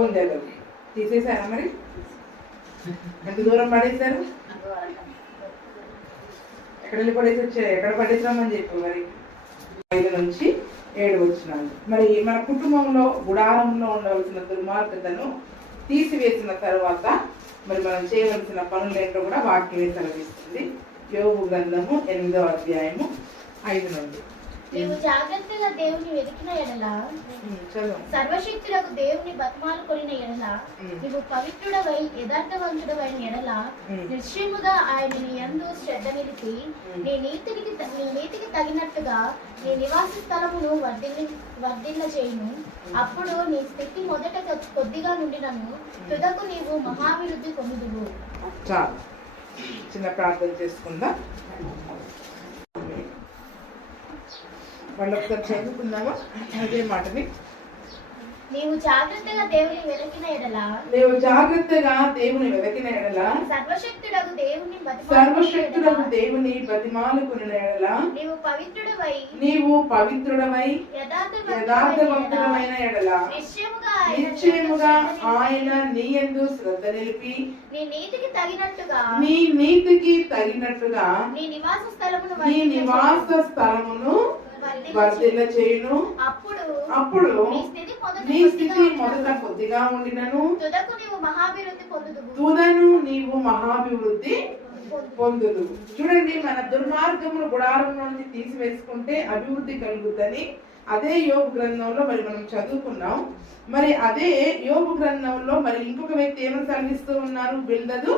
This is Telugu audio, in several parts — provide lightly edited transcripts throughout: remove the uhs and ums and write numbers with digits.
పొందారు. తీసేసారా మరి? ఎంత దూరం పడేశారు? ఎక్కడ వెళ్ళి పడేసి వచ్చారు? ఎక్కడ పడేసామని చెప్పి మరి 5 నుంచి 7 వచనాలు. మరి మన కుటుంబంలో గుడారంలో ఉండవలసిన దుర్మార్గతను తీసివేసిన తర్వాత మరి మనం చేయవలసిన పనులు ఏంటో కూడా వాక్యమే సెలవిస్తుంది. యోబు గ్రంథము 8వ అధ్యాయము 5 నుండి. నీవు జాగ్రత్తగా దేవుని వెతికిన ఎడల, సర్వశక్తులకు దేవుని బతిమాలుకొనిన ఎడల, నీవు పవిత్రుడవై యథార్థవంతుడవైన ఎడల, నిశ్చయముగా ఆయన నీ యందు శ్రద్ధ నిలిపి నీ నీతికి తగినట్టుగా నీ నివాస స్థలమును వర్ధిల్ల చేయును. అప్పుడు నీ స్థితి మొదట కొద్దిగా నుండినను తుదకు నీవు మహాభివృద్ధి పొందుదువు. చాలు, చిన్న ప్రార్థన చేసుకుందాం. వాళ్ళు ఒకసారి చదువుకుందామా అదే మాటని? నీవు జాగ్రత్తగా దేవుని వెతికిన ఎడల, సర్వశక్తుడగు దేవుని బతిమాలుకొనిన ఎడల, నీవు పవిత్రుడవై యథార్థవంతుడమైన ఎడల, నిశ్చయముగా ఆయన నీ యందు శ్రద్ధ నిలిపి నీ నీతికి తగినట్టుగా నీ నివాస స్థలమును వర్ధిల్ల చేయును. అప్పుడు నీ స్థితి మొదట కొద్దిగా ఉండినను తుదను నీవు మహాభివృద్ధి పొందుదు. చూడండి, మన దుర్మార్గమును గుడారంలో నుంచి తీసివేసుకుంటే అభివృద్ధి కలుగుతుంది. అదే యోబు గ్రంథంలో మరి మనం చదువుకున్నాం. మరి అదే యోబు గ్రంథంలో మరి ఇంకొక వ్యక్తి ఏమని సెలవిస్తూ ఉన్నారు? బిల్దదు,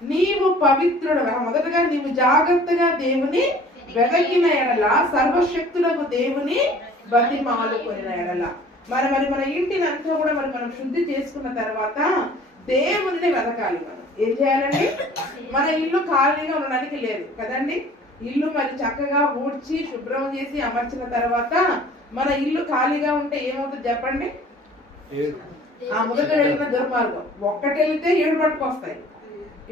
నీవు పవిత్రుడు, మొదటగా నీవు జాగ్రత్తగా దేవుని వెదకిన ఎడల, సర్వశక్తులకు దేవుని బతిమాలుకొనిన ఎడల. మరి మన ఇంటిని అంతా కూడా మరి మనం శుద్ధి చేసుకున్న తర్వాత దేవుని వెతకాలి. మనం ఏం చేయాలండి? మన ఇల్లు ఖాళీగా ఉండడానికి లేదు కదండి. ఇల్లు మరి చక్కగా ఊడ్చి శుభ్రం చేసి అమర్చిన తర్వాత మన ఇల్లు ఖాళీగా ఉంటే ఏమవుతుంది చెప్పండి? ఆ మొదట వెళ్ళిన దుర్మార్గం. ఒక్కటి వెళితే 7 పట్టుకొస్తాయి.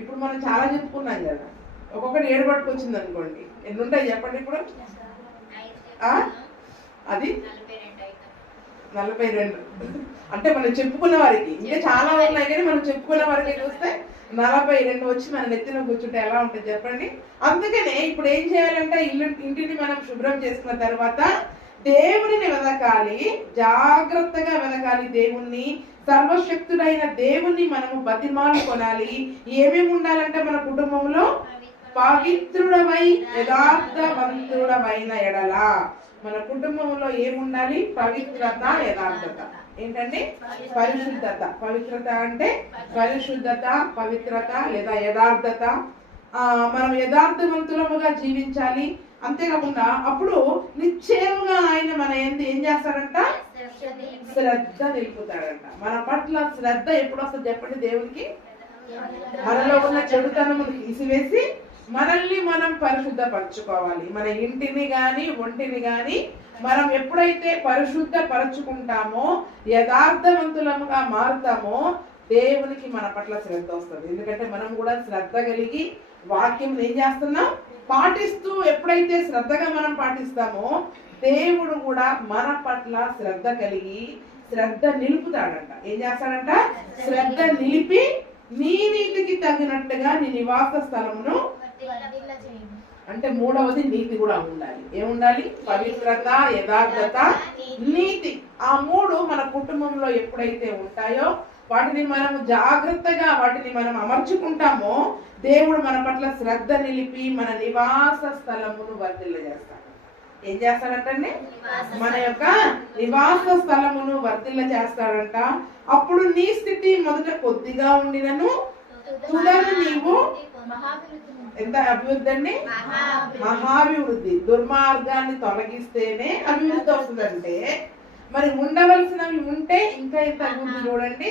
ఇప్పుడు మనం చాలా చెప్పుకున్నాం కదా, ఒక్కొక్కటి 7 పట్టుకొచ్చింది అనుకోండి, ఎన్ని ఉంటాయి చెప్పండి? ఇప్పుడు అది 42. అంటే మనం చెప్పుకున్న వారికి ఇంకా చాలా ఉన్నాయి, కానీ మనం చెప్పుకున్న వారికి చూస్తే 42 వచ్చి మన నెత్తిన కూర్చుంటే ఎలా ఉంటుంది చెప్పండి? అందుకనే ఇప్పుడు ఏం చేయాలంటే ఇంటిని మనం శుభ్రం చేసుకున్న తర్వాత దేవునిని వెదకాలి, జాగ్రత్తగా వెదకాలి. దేవుణ్ణి, సర్వశక్తుడైన దేవుణ్ణి మనము బతిమాలు కొనాలి. ఏమేమి ఉండాలంటే మన కుటుంబంలో పవిత్రుడవై యథార్థవంతుడమైన ఎడల, మన కుటుంబంలో ఏముండాలి? పవిత్రత, యథార్థత. ఏంటంటే పరిశుద్ధత. పవిత్రత అంటే పరిశుద్ధత, పవిత్రత లేదా యథార్థత. మనం యథార్థవంతులముగా జీవించాలి. అంతేకాకుండా అప్పుడు నిశ్చయముగా ఆయన మన ఏం చేస్తాడంట? శ్రద్ధ నిలుపుతాడంట. మన పట్ల శ్రద్ధ ఎప్పుడు వస్తుంది చెప్పండి? దేవునికి మనలో ఉన్న చెడుతనమును తీసివేసి మనల్ని మనం పరిశుద్ధపరచుకోవాలి. మన ఇంటిని గాని ఒంటిని గాని మనం ఎప్పుడైతే పరిశుద్ధ పరచుకుంటామో, యథార్థవంతులముగా మారుతామో, దేవునికి మన పట్ల శ్రద్ధ వస్తుంది. ఎందుకంటే మనం కూడా శ్రద్ధ కలిగి వాక్యం ఏం చేస్తున్నాం? పాటిస్తూ ఎప్పుడైతే శ్రద్ధగా మనం పాటిస్తామో దేవుడు కూడా మన పట్ల శ్రద్ధ కలిగి శ్రద్ధ నిలుపుతాడంట. ఏం చేస్తాడంట? శ్రద్ధ నిలిపి నీ నీతికి తగినట్టుగా నీ నివాస స్థలమును. అంటే మూడవది నీతి కూడా ఉండాలి. ఏముండాలి? పవిత్రత, యథార్థత, నీతి. ఆ 3 మన కుటుంబంలో ఎప్పుడైతే ఉంటాయో వాటిని మనం జాగ్రత్తగా మనం అమర్చుకుంటామో దేవుడు మన పట్ల శ్రద్ధ నిలిపి మన నివాస స్థలమును వర్ధిల్ల చేస్తాడు. ఏం చేస్తాడంటే మన యొక్క నివాస స్థలమును వర్ధిల్ల చేస్తాడంట. అప్పుడు నీ స్థితి మొదట కొద్దిగా ఉండినను తుదను నీవు ఎంత అభివృద్ధి అండి? మహాభివృద్ధి. దుర్మార్గాన్ని తొలగిస్తేనే అభివృద్ధి వస్తుందంటే మరి ఉండవలసినవి ఉంటే ఇంకా ఎంత అభివృద్ధి చూడండి.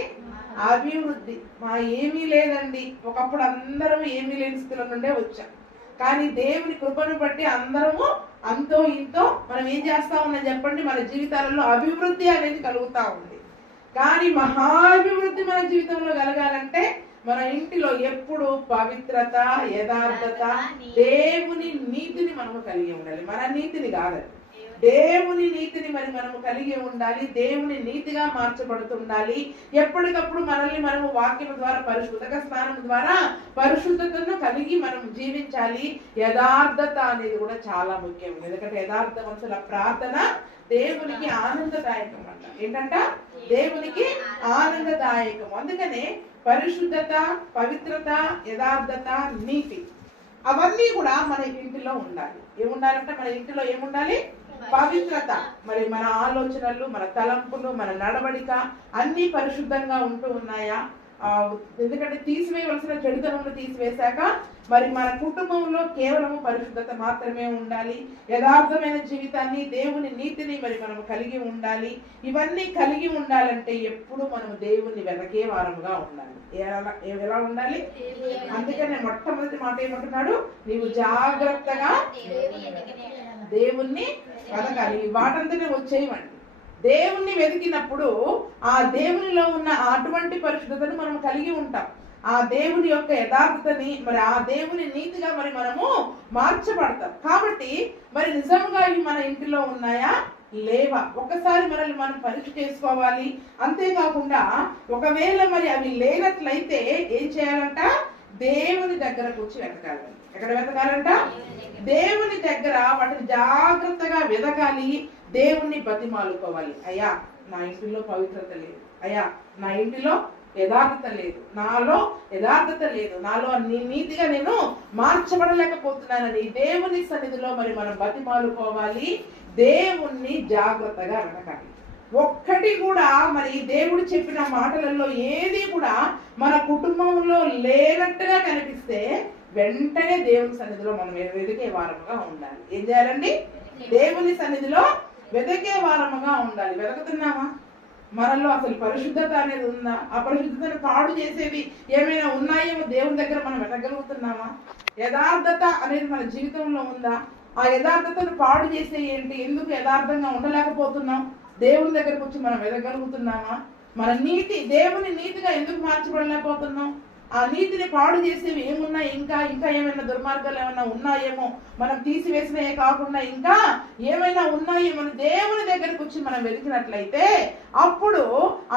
అభివృద్ధి మా ఏమీ లేదండి. ఒకప్పుడు అందరం ఏమీ లేని స్థితిలో నుండే వచ్చాం. కానీ దేవుని కృపను బట్టి అందరము అంతో ఇంతో మనం ఏం చేస్తా ఉన్నాం చెప్పండి? మన జీవితాలలో అభివృద్ధి అనేది కలుగుతా ఉంది. కానీ మహాభివృద్ధి మన జీవితంలో కలగాలంటే మన ఇంటిలో ఎప్పుడు పవిత్రత, యథార్థత, దేవుని నీతిని మనము కలిగి ఉండాలి. మన నీతిని కాదు, దేవుని నీతిని మరి మనము కలిగి ఉండాలి. దేవుని నీతిగా మార్చబడుతుండాలి. ఎప్పటికప్పుడు మనల్ని మనము వాక్యం ద్వారా పరిశుద్ధ స్నానం ద్వారా పరిశుద్ధతను కలిగి మనం జీవించాలి. యథార్థత అనేది కూడా చాలా ముఖ్యం. ఎందుకంటే యథార్థవంతుల ప్రార్థన దేవునికి ఆనందదాయకం అంట. ఏంటంట? దేవునికి ఆనందదాయకం. అందుకనే పరిశుద్ధత, పవిత్రత, యథార్థత, నీతి అవన్నీ కూడా మన ఇంటిలో ఉండాలి. ఏముండాలంటే మన ఇంటిలో ఏముండాలి? పవిత్రత. మరి మన ఆలోచనలు, మన తలంపులు, మన నడవడిక అన్ని పరిశుద్ధంగా ఉంటూ ఉన్నాయా? ఎందుకంటే తీసివేయవలసిన చెడుతనములు తీసివేశాక మరి మన కుటుంబంలో కేవలము పరిశుద్ధత మాత్రమే ఉండాలి. యథార్థమైన జీవితాన్ని, దేవుని నీతిని మరి మనం కలిగి ఉండాలి. ఇవన్నీ కలిగి ఉండాలంటే ఎప్పుడు మనం దేవుని వెనకే వారముగా ఉండాలి. ఎలా ఉండాలి? అందుకనే మొట్టమొదటి మాట ఏమంటున్నాడు? నీవు జాగ్రత్తగా దేవుణ్ణి వెతకాలి. వాటంతనే వచ్చేయమండి. దేవుణ్ణి వెతికినప్పుడు ఆ దేవునిలో ఉన్న అటువంటి పరిశుద్ధతను మనం కలిగి ఉంటాం. ఆ దేవుని యొక్క యథార్థతని మరి ఆ దేవుని నీతిగా మరి మనము మార్చబడతాం. కాబట్టి మరి నిజంగా ఇవి మన ఇంటిలో ఉన్నాయా లేవా ఒకసారి మనల్ని మనం పరీక్ష చేసుకోవాలి. అంతేకాకుండా ఒకవేళ మరి అవి లేనట్లయితే ఏం చేయాలంట? దేవుని దగ్గరకు వచ్చి వెతకాలి. ఎక్కడ వెతకాలంట? దేవుని దగ్గర వాటిని జాగ్రత్తగా వెతకాలి. దేవుణ్ణి బతిమాలుకోవాలి. అయ్యా, నా ఇంటిలో పవిత్రత లేదు. అయ్యా, నా ఇంటిలో యథార్థత లేదు. నాలో యథార్థత లేదు. నాలో నీతిగా నేను మార్చబడలేకపోతున్నానని దేవుని సన్నిధిలో మరి మనం బతిమాలుకోవాలి. దేవుణ్ణి జాగ్రత్తగా వెతకాలి. ఒక్కటి కూడా మరి దేవుడు చెప్పిన మాటలలో ఏది కూడా మన కుటుంబంలో లేనట్టుగా కనిపిస్తే వెంటనే దేవుని సన్నిధిలో మనం వెతికే వారముగా ఉండాలి. ఏం చేయాలండి? దేవుని సన్నిధిలో వెతికే వారముగా ఉండాలి. వెతుకుతున్నామా? మనలో అసలు పరిశుద్ధత అనేది ఉందా? ఆ పరిశుద్ధతను పాడు చేసేవి ఏమైనా ఉన్నాయేమో దేవుని దగ్గర మనం వెతకగలుగుతున్నామా? యథార్థత అనేది మన జీవితంలో ఉందా? ఆ యథార్థతను పాడు చేసే ఏంటి? ఎందుకు యథార్థంగా ఉండలేకపోతున్నాం? దేవుని దగ్గరకు వచ్చి మనం వెతకగలుగుతున్నామా? మన నీతి, దేవుని నీతిగా ఎందుకు మార్చబడలేకపోతున్నాం? ఆ నీతిని పాడు చేసేవి ఏమున్నాయి? ఇంకా ఏమైనా దుర్మార్గాలు ఏమైనా ఉన్నాయేమో, మనం తీసివేసినవే కాకుండా ఇంకా ఏమైనా ఉన్నాయేమో దేవుని దగ్గరకు వచ్చి మనం వెతికినట్లయితే అప్పుడు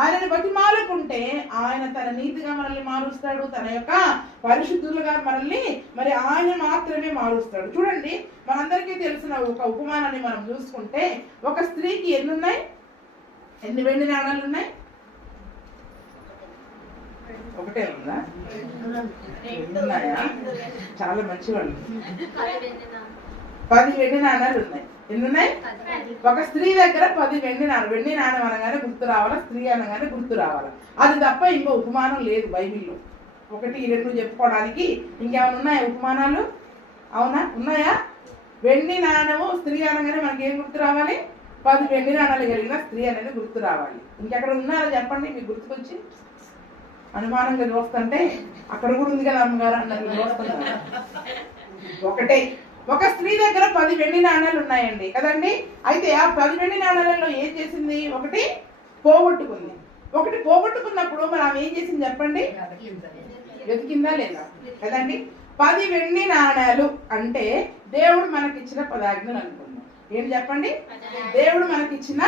ఆయనని బతిమాలుకుంటే ఆయన తన నీతిగా మనల్ని మారుస్తాడు. తన యొక్క పరిశుద్ధులుగా మనల్ని మరి ఆయన మాత్రమే మారుస్తాడు. చూడండి, మనందరికీ తెలిసిన ఒక ఉపమానాన్ని మనం చూసుకుంటే ఒక స్త్రీకి ఎన్ని వెండి నాణాలు ఉన్నాయి? ఒకటే ఉందా? ఉన్నాయా? చాలా మంచివాళ్ళు. 10 వెండి నాణాలు ఉన్నాయి. ఎన్ని ఉన్నాయి? ఒక స్త్రీ దగ్గర 10 వెండి నాణం. వెండి నాణం అనగానే గుర్తు రావాలా, స్త్రీ అనగానే గుర్తు రావాలా. అది తప్ప ఇంకో ఉపమానం లేదు బైబిల్లో. 1, 2 చెప్పుకోవడానికి ఇంకేమైనా ఉన్నాయా ఉపమానాలు? అవునా? ఉన్నాయా? వెండి నాణము స్త్రీ అనగానే మనకి ఏం గుర్తు రావాలి? 10 వెండి నాణాలు కలిగిన స్త్రీ అనేది గుర్తు రావాలి. ఇంకెక్కడ ఉన్నారో చెప్పండి మీకు గుర్తుకొచ్చి. అనుమానంగా చూస్తుంటే అక్కడ కూడా ఉంది కదా అమ్మగారు అన్నది చూస్తున్నారు. ఒకటే ఒక స్త్రీ దగ్గర 10 వెండి నాణాలు ఉన్నాయండి కదండి. అయితే ఆ 10 వెండి నాణాలలో ఏం చేసింది? ఒకటి పోగొట్టుకుంది. ఒకటి పోగొట్టుకున్నప్పుడు మరి ఆమె ఏం చేసింది చెప్పండి? వెతికిందా లేదా? కదండి. 10 వెండి నాణాలు అంటే దేవుడు మనకిచ్చిన 10 ఆజ్ఞలు అనుకుందాం. ఏం చెప్పండి? దేవుడు మనకిచ్చిన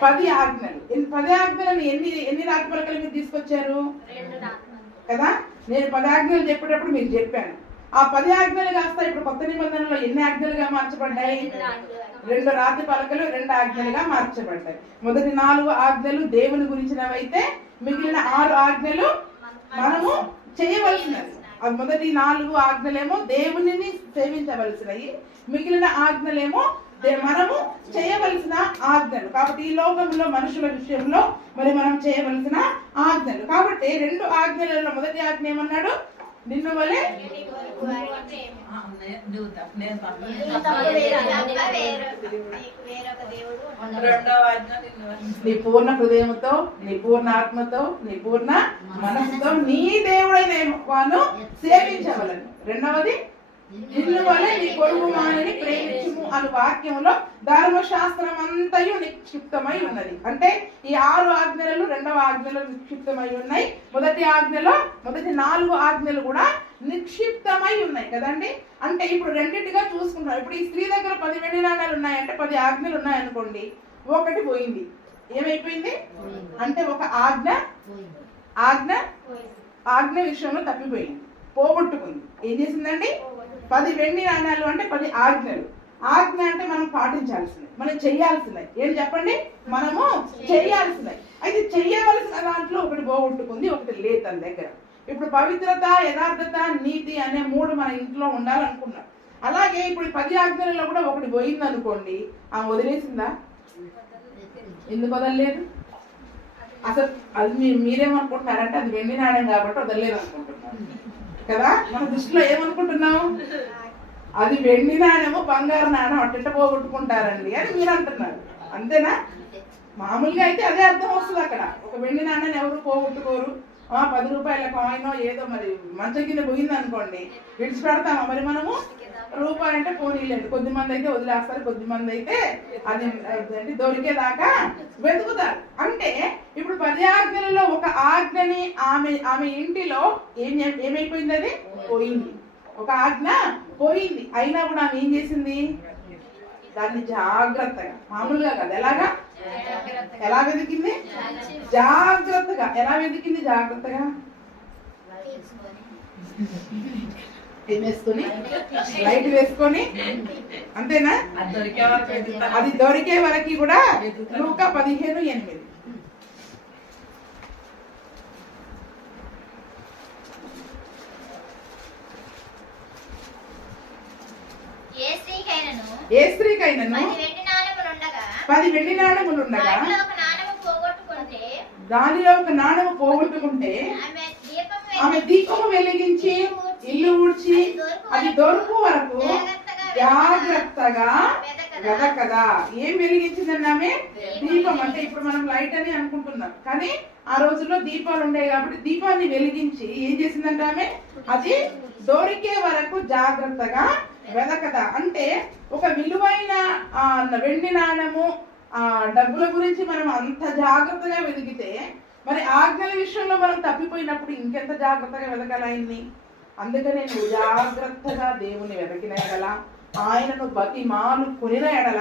10 ఆజ్ఞలు. 10 ఆజ్ఞలను ఎన్ని రాతి పలకలు మీరు తీసుకొచ్చారు కదా? నేను 10 ఆజ్ఞలు చెప్పేటప్పుడు మీకు చెప్పాను. ఆ 10 ఆజ్ఞలు కాస్త ఇప్పుడు కొత్త నిబంధనలో ఎన్ని ఆజ్ఞలుగా మార్చబడ్డాయి? 2 రాతి పలకలు 2 ఆజ్ఞలుగా మార్చబడ్డాయి. మొదటి 4 ఆజ్ఞలు దేవుని గురించినవైతే మిగిలిన 6 ఆజ్ఞలు మనము చేయవలసినవి. మొదటి 4 ఆజ్ఞలేమో దేవునిని సేవించవలసినవి, మిగిలిన ఆజ్ఞలేమో మనము చేయవలసిన ఆజ్ఞలు. కాబట్టి ఈ లోకంలో మనుషుల విషయంలో మరి మనం చేయవలసిన ఆజ్ఞలు. కాబట్టి 2 ఆజ్ఞలలో మొదటి ఆజ్ఞ ఏమన్నాడు? నిన్ను వలె నీ పూర్ణ హృదయంతో, నీ పూర్ణ ఆత్మతో, నీ పూర్ణ మనసుతో నీ దేవుడైన యెహోవాను సేవించవలను. రెండవది నిన్ను వలె నీ పొరుగు వానిని ప్రేమించుము అను వాక్యంలో ధర్మశాస్త్రం అంతయు నిక్షిప్తమై ఉన్నది. అంటే ఈ 6 ఆజ్ఞలు 2వ ఆజ్ఞలో నిక్షిప్తమై ఉన్నాయి. మొదటి 4 ఆజ్ఞలు కూడా నిక్షిప్తమై ఉన్నాయి కదండి. అంటే ఇప్పుడు రెండింటిగా చూసుకుంటాం. ఇప్పుడు ఈ స్త్రీ దగ్గర 10 వెండి నాణాలు ఉన్నాయంటే 10 ఆజ్ఞలు ఉన్నాయనుకోండి, ఒకటి పోయింది. ఏమైపోయింది అంటే ఒక ఆజ్ఞ విషయంలో తప్పిపోయింది, పోగొట్టుకుంది. ఏం చేసిందండి? 10 వెండి నాణాలు అంటే 10 ఆజ్ఞలు. ఆజ్ఞ అంటే మనం పాటించాల్సింది, మనం చెయ్యాల్సిందే. ఏం చెప్పండి? మనము చెయ్యాల్సిందే. అయితే చెయ్యవలసిన దాంట్లో ఒకటి పోగొట్టుకుంది, ఒకటి లేదు తన దగ్గర. ఇప్పుడు పవిత్రత, యథార్థత, నీతి అనే 3 మన ఇంట్లో ఉండాలనుకున్నాం. అలాగే ఇప్పుడు 10 ఆజ్ఞలలో కూడా ఒకటి పోయింది అనుకోండి, ఆమె వదిలేసిందా? ఎందుకు వదలలేదు? అసలు అది మీరేమనుకుంటున్నారంటే అది వెండి నాణ్యం కాబట్టి వదలలేదు అనుకుంటున్నారు కదా. మన దృష్టిలో ఏమనుకుంటున్నాం? అది వెండి నాణ్యము, బంగారు నాణ్యం అట్ట పోగొట్టుకుంటారండి అని మీరు అంటున్నారు. అంతేనా? మామూలుగా అయితే అదే అర్థం వస్తుంది. అక్కడ ఒక వెండి నాణ్యాన్ని ఎవరు పోగొట్టుకోరు. 10 రూపాయల కాయిన్ ఏదో మరి మంచం కింద పోయింది అనుకోండి, విడిచిపెడతామా? మరి మనము రూపాయి అంటే పోనీలేదు. కొద్దిమంది అయితే వదిలేస్తారు, కొద్దిమంది అయితే అది దొరికేదాకా వెతుకుతారు. అంటే ఇప్పుడు 10 ఆజ్ఞలలో ఒక ఆజ్ఞని ఆమె ఇంటిలో ఏమైపోయింది? అది పోయింది. ఒక ఆజ్ఞ పోయింది. అయినా కూడా ఆమె ఏం చేసింది? దాన్ని జాగ్రత్తగా, మామూలుగా కదా, ఎలా వెతికింది? జాగ్రత్తగా. ఎలా వెతికింది? జాగ్రత్తగా వేసుకొని, లైట్ వేసుకొని, అంతేనా? అది దొరికే వరకు కూడా. లూకా 15:8. ఏ స్త్రీకైనను 10 వెండి నాణములుండగా దానిలో ఒక నాణము పోగొట్టుకుంటే ఆమె దీపము వెలిగించి ఇల్లు ఊడ్చి అది దొరుకు వరకు జాగ్రత్తగా వెదకదా. ఏం వెలిగించిందండి ఆమె? దీపం. అంటే ఇప్పుడు మనం లైట్ అని అనుకుంటున్నాం, కానీ ఆ రోజుల్లో దీపాలు ఉండేవి కాబట్టి దీపాన్ని వెలిగించి ఏం చేసిందంటే ఆమె అది దొరికే వరకు జాగ్రత్తగా వెదకదా. అంటే ఒక విలువైన వెండి నాణము, డబ్బుల గురించి మనం అంత జాగ్రత్తగా వెతికితే మరి ఆజ్ఞల విషయంలో మనం తప్పిపోయినప్పుడు ఇంకెంత జాగ్రత్తగా వెతకాలైంది. అందుకనే నువ్వు జాగ్రత్తగా దేవుని వెతకిన ఎడల, ఆయనను బతిమాలు కొనిన ఎడల,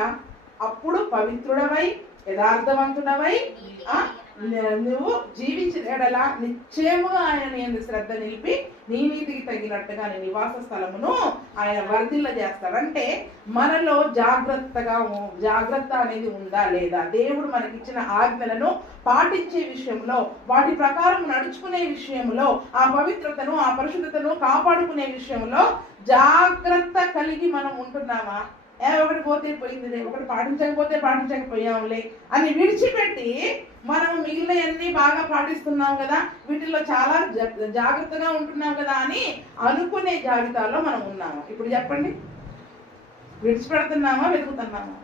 అప్పుడు పవిత్రుడవై యథార్థవంతుడవై నువ్వు జీవించిన ఎడల నిశ్చయముగా ఆయన యందు శ్రద్ధ నిలిపి నీ నీతికి తగినట్టుగా నీ నివాస స్థలమును ఆయన వర్ధిల్ల చేస్తాడంటే మనలో జాగ్రత్త అనేది ఉందా లేదా? దేవుడు మనకిచ్చిన ఆజ్ఞలను పాటించే విషయంలో, వాటి ప్రకారం నడుచుకునే విషయంలో, ఆ పవిత్రతను, ఆ పరిశుద్ధతను కాపాడుకునే విషయంలో జాగ్రత్త కలిగి మనం ఉంటున్నామా? ఒకటి పోతే పోయిందిలే, ఒకటి పాటించకపోయాములే అని విడిచిపెట్టి మనం మిగిలినవన్నీ బాగా పాటిస్తున్నాం కదా, వీటిల్లో చాలా జాగ్రత్తగా ఉంటున్నాం కదా అని అనుకునే జాబితాలో మనం ఉన్నాము. ఇప్పుడు చెప్పండి, విడిచిపెడుతున్నామా వెతుకుతున్నామా?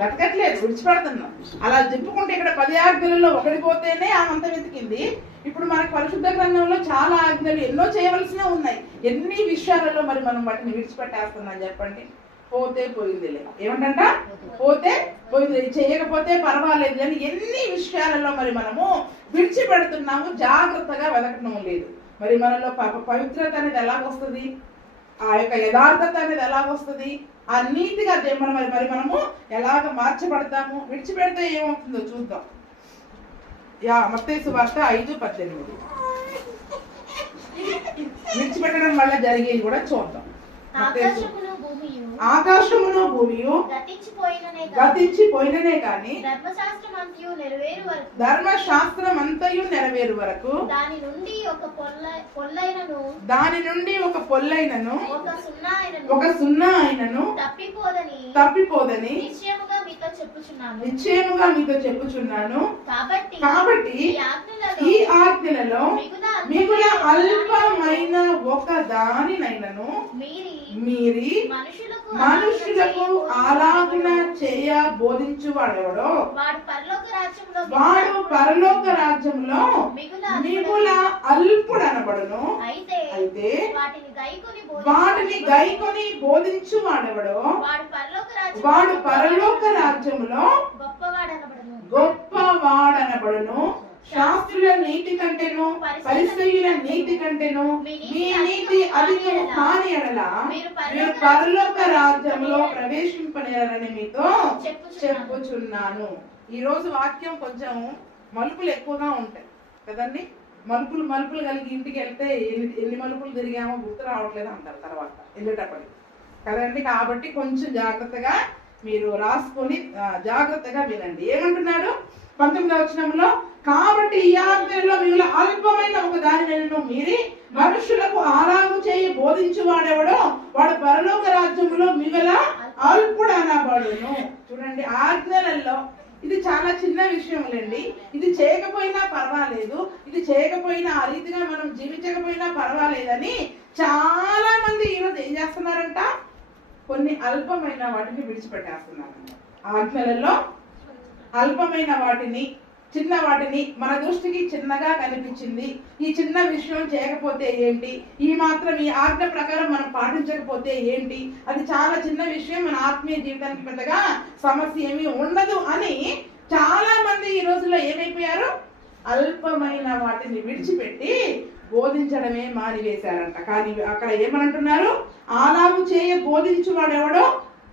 వెతకట్లేదు, విడిచిపెడుతున్నాం. అలా చెప్పుకుంటే ఇక్కడ 10 ఆజ్ఞలలో ఒకటి పోతేనే ఆమంత వెతికింది. ఇప్పుడు మనకు పరిశుద్ధ గ్రంథంలో చాలా ఆజ్ఞలు ఎన్నో చేయవలసినవి ఉన్నాయి. ఎన్ని విషయాలలో మరి మనం వాటిని విడిచిపెట్టేస్తున్నాం చెప్పండి? పోతే పోయిందిలే, ఏమంటంట? పోతే పోయింది, చేయకపోతే పర్వాలేదు అని ఎన్ని విషయాలలో మరి మనము విడిచిపెడుతున్నాము, జాగ్రత్తగా వెతకడం లేదు. మరి మనలో పవిత్రత అనేది ఎలాగొస్తుంది? ఆ యొక్క యథార్థత అనేది ఎలాగొస్తుంది? ఆ నీతిగా మరి మనము ఎలాగ మార్చబడతాము? విడిచిపెడితే ఏమవుతుందో చూద్దాం. మత్తయి సువార్త 5:18. విడిచిపెట్టడం వల్ల జరిగేది కూడా చూద్దాం. ఆకాశమును భూమియు గతించిపోయిననే కానీ ధర్మశాస్త్రం అంతయు నెరవేరు వరకు దాని నుండి ఒక పొల్లైనను ఒక సున్నా అయినను తప్పిపోదని నిశ్చయముగా మీతో చెప్పుచున్నాను. కాబట్టి ఈ ఆజ్ఞలలో మిగుల అల్పమైన ఒక దానినైనను మీరి మనుషులకు ఆరాధన చేయ బోధించు వాడెవడో వాడు పరలోక రాజ్యంలో మిగుల అల్పుడనబడును. అయితే వాటిని గైకొని బోధించు వాడెవడో వాడు పరలోక రాజ్యంలో గొప్పవాడనబడును. శాస్త్రుల నీతి కంటేను పరిసయ్యుల నీతి కంటేను మీ నీతి అధికము కాని ఎడల మీరు పరలోక రాజ్యంలో ప్రవేశింపనేరని మీతో చెప్పుచున్నాను. ఈ రోజు వాక్యం కొంచెం మలుపులు ఎక్కువగా ఉంటాయి కదండి. మలుపులు కలిగి ఇంటికి వెళ్తే ఎన్ని మలుపులు తిరిగామో గుర్తు రావట్లేదు అంటారు తర్వాత వెళ్ళేటప్పటికి కదండి. కాబట్టి కొంచెం జాగ్రత్తగా మీరు రాసుకొని జాగ్రత్తగా వినండి. ఏమంటున్నాడు 19వ వచనంలో, కాబట్టి ఈ ఆజ్ఞలో మిగుల అల్పమైన ఒక దానిని మీరి మనుషులకు ఆరాము చేయి బోధించువాడెవడో వాడు పరలోక రాజ్యంలో మిగుల అల్పుడు అనబడును. చూడండి, ఆజ్ఞలలో ఇది చాలా చిన్న విషయములండి. ఇది చేయకపోయినా పర్వాలేదు, ఇది చేయకపోయినా ఆ రీతిగా మనం జీవించకపోయినా పర్వాలేదని చాలా మంది ఈరోజు ఏం చేస్తున్నారంట, కొన్ని అల్పమైన వాటిని విడిచిపెట్టేస్తున్నారంట. ఆజ్ఞలలో అల్పమైన వాటిని, చిన్న వాటిని, మన దృష్టికి చిన్నగా కనిపించింది, ఈ చిన్న విషయం చేయకపోతే ఏంటి, ఈ మాత్రం ఈ ఆజ్ఞ ప్రకారం మనం పాటించకపోతే ఏంటి, అది చాలా చిన్న విషయం, మన ఆత్మీయ జీవితానికి పెద్దగా సమస్య ఏమీ ఉండదు అని చాలా మంది ఈ రోజుల్లో ఏమైపోయారు, అల్పమైన వాటిని విడిచిపెట్టి బోధించడమే మానివేశారంట. కానీ అక్కడ ఏమనంటున్నారు, ఆలాగు చేయ బోధించువాడు ఎవడో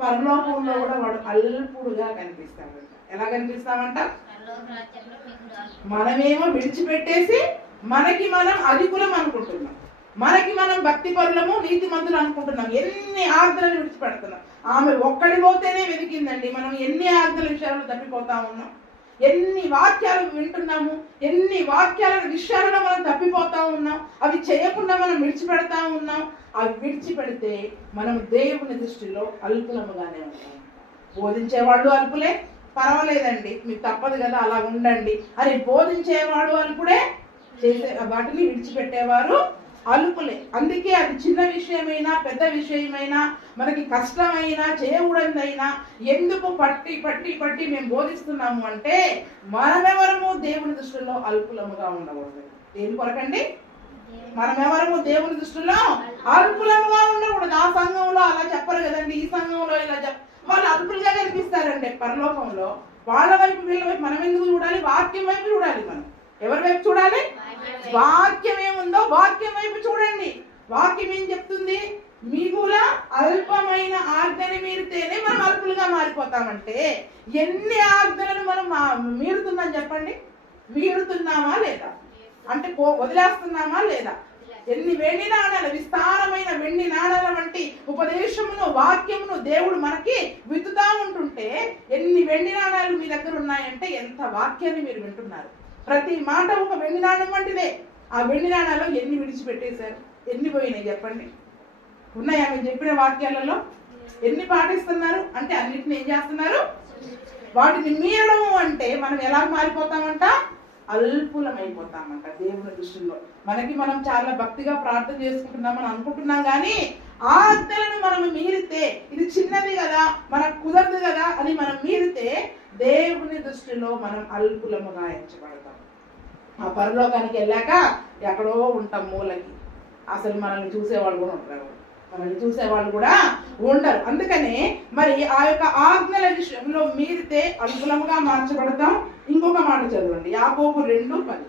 పరలోకంలో కూడా వాడు అల్పుడుగా కనిపిస్తాడంట. ఎలా కనిపిస్తామంట, మనమేమో విడిచిపెట్టేసి మనకి మనం అధికులం అనుకుంటున్నాం, మనకి మనం భక్తి పరులము నీతి మంతులు అనుకుంటున్నాం, ఎన్ని ఆజ్ఞలను విడిచిపెడుతున్నాం. ఆమె ఒక్కడి పోతేనే వెతికిందండి, మనం ఎన్ని ఆజ్ఞల విషయాల్లో తప్పిపోతా ఉన్నాం, ఎన్ని వాక్యాలు వింటున్నాము, ఎన్ని వాక్యాల విషయాలలో మనం తప్పిపోతా ఉన్నాం, అవి చేయకుండా మనం విడిచిపెడతా ఉన్నాం. అవి విడిచిపెడితే మనం దేవుని దృష్టిలో అల్పులముగానే ఉంటాం. బోధించేవాళ్ళు అల్పులే, పర్వాలేదండి మీకు తప్పదు కదా అలా ఉండండి అని బోధించేవాడు అల్పుడే, చేసే వాటిని విడిచిపెట్టేవారు అల్పులే. అందుకే అది చిన్న విషయమైనా పెద్ద విషయమైనా మనకి కష్టమైనా చేయకూడదైనా ఎందుకు పట్టి పట్టి పట్టి మేము బోధిస్తున్నాము అంటే మనమెవరము దేవుని దృష్టిలో అల్పులముగా ఉండకూడదు. దేని కొరకండి, మనమెవరము దేవుని దృష్టిలో అల్పులముగా ఉండకూడదు. ఆ సంఘంలో అలా చెప్పరు కదండి, ఈ సంఘంలో ఇలా వాళ్ళు అల్పులుగా కనిపిస్తారండి పరలోకంలో. వాళ్ళ వైపు వీళ్ళ వైపు మనం ఎందుకు చూడాలి, వాక్యం వైపు చూడాలి. మనం ఎవరి వైపు చూడాలి, వాక్యం ఏముందో వాక్యం వైపు చూడండి. వాక్యం ఏం చెప్తుంది, మిగుల అల్పమైన ఆజ్ఞని మీరితేనే మనం అల్పులుగా మారిపోతామంటే ఎన్ని ఆజ్ఞలను మనం మీరుతున్నాం చెప్పండి, మీరుతున్నామా లేదా, అంటే వదిలేస్తున్నామా లేదా. ఎన్ని వెండి నాణాలు, విస్తారమైన వెండి నాణాల వంటి ఉపదేశమును వాక్యమును దేవుడు మనకి విత్తుతా ఉంటుంటే ఎన్ని వెండి నాణాలు మీ దగ్గర ఉన్నాయంటే ఎంత వాక్యాన్ని మీరు వింటున్నారు. ప్రతి మాట ఒక వెండి నాణం వంటిదే. ఆ వెండి నాణాలు ఎన్ని విడిచిపెట్టేశారు, ఎన్ని పోయినాయి చెప్పండి, ఉన్నాయా మీరు చెప్పిన వాక్యాలలో? ఎన్ని పాటిస్తున్నారు అంటే అన్నిటిని ఏం చేస్తున్నారు, వాటిని మీరడము అంటే మనం ఎలా మారిపోతామంట, అల్పులమైపోతామంట దేవుని దృష్టిలో. మనకి మనం చాలా భక్తిగా ప్రార్థన చేసుకుంటున్నామని అనుకుంటున్నాం కానీ ఆజ్ఞలను మనం మీరితే ఇది చిన్నది కదా మనకు కుదరదు కదా అని మనం మీరితే దేవుని దృష్టిలో మనం అల్పులముగా ఎంచబడతాం. ఆ పరలోకానికి వెళ్ళాక ఎక్కడో ఉంటాం మూలకి, అసలు మనల్ని చూసేవాళ్ళు కూడా ఉంటారు, మనల్ని చూసేవాళ్ళు కూడా ఉండరు. అందుకనే మరి ఆ యొక్క ఆజ్ఞల విషయంలో మీరితే అల్పులముగా మార్చబడతాం. ఇంకొక మాట చదవండి, యాకోబు 2:10.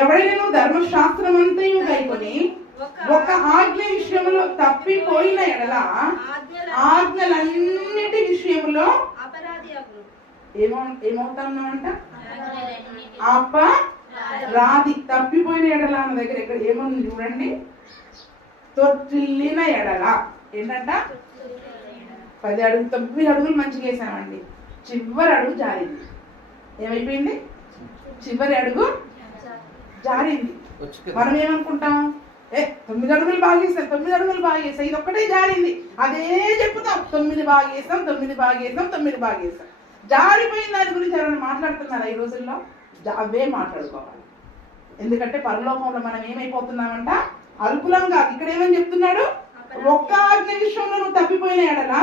ఎవడైనను ధర్మశాస్త్రమంతయు గైకొని ఒక ఆజ్ఞ విషయంలో తప్పిపోయిన ఎడల ఆజ్ఞలన్నిటి విషయంలో ఏమవుతామంట, అపరాధి. తప్పిపోయిన ఎడల అన్న దగ్గర ఇక్కడ ఏముంది చూడండి, తొట్టిల్లిన ఎడల ఏంటంట, 10 అడుగులు 9 అడుగులు మంచిగా వేసామండి, చివరి అడుగు జారింది. ఏమైపోయింది, చివరి అడుగు జారింది. మనం ఏమనుకుంటాం, 9 అడుగులు బాగా వేస్తాం, 9 అడుగులు బాగా వేస్తాం, ఇది ఒక్కటే జారింది అదే చెప్పుతాం, 9 బాగా వేస్తాం, 9 బాగా వేస్తాం, 9 బాగా వేస్తాం. జారిపోయిన దాని గురించి ఎవరైనా మాట్లాడుతున్నారా ఈ రోజుల్లో? అవే మాట్లాడుకోవాలి. ఎందుకంటే పరలోకంలో మనం ఏమైపోతున్నామంట, అల్పులం కాదు. ఇక్కడ ఏమని చెప్తున్నాడు, ఒక్క ఆజ్ఞ విషయంలో నువ్వు తప్పిపోయిన ఎడల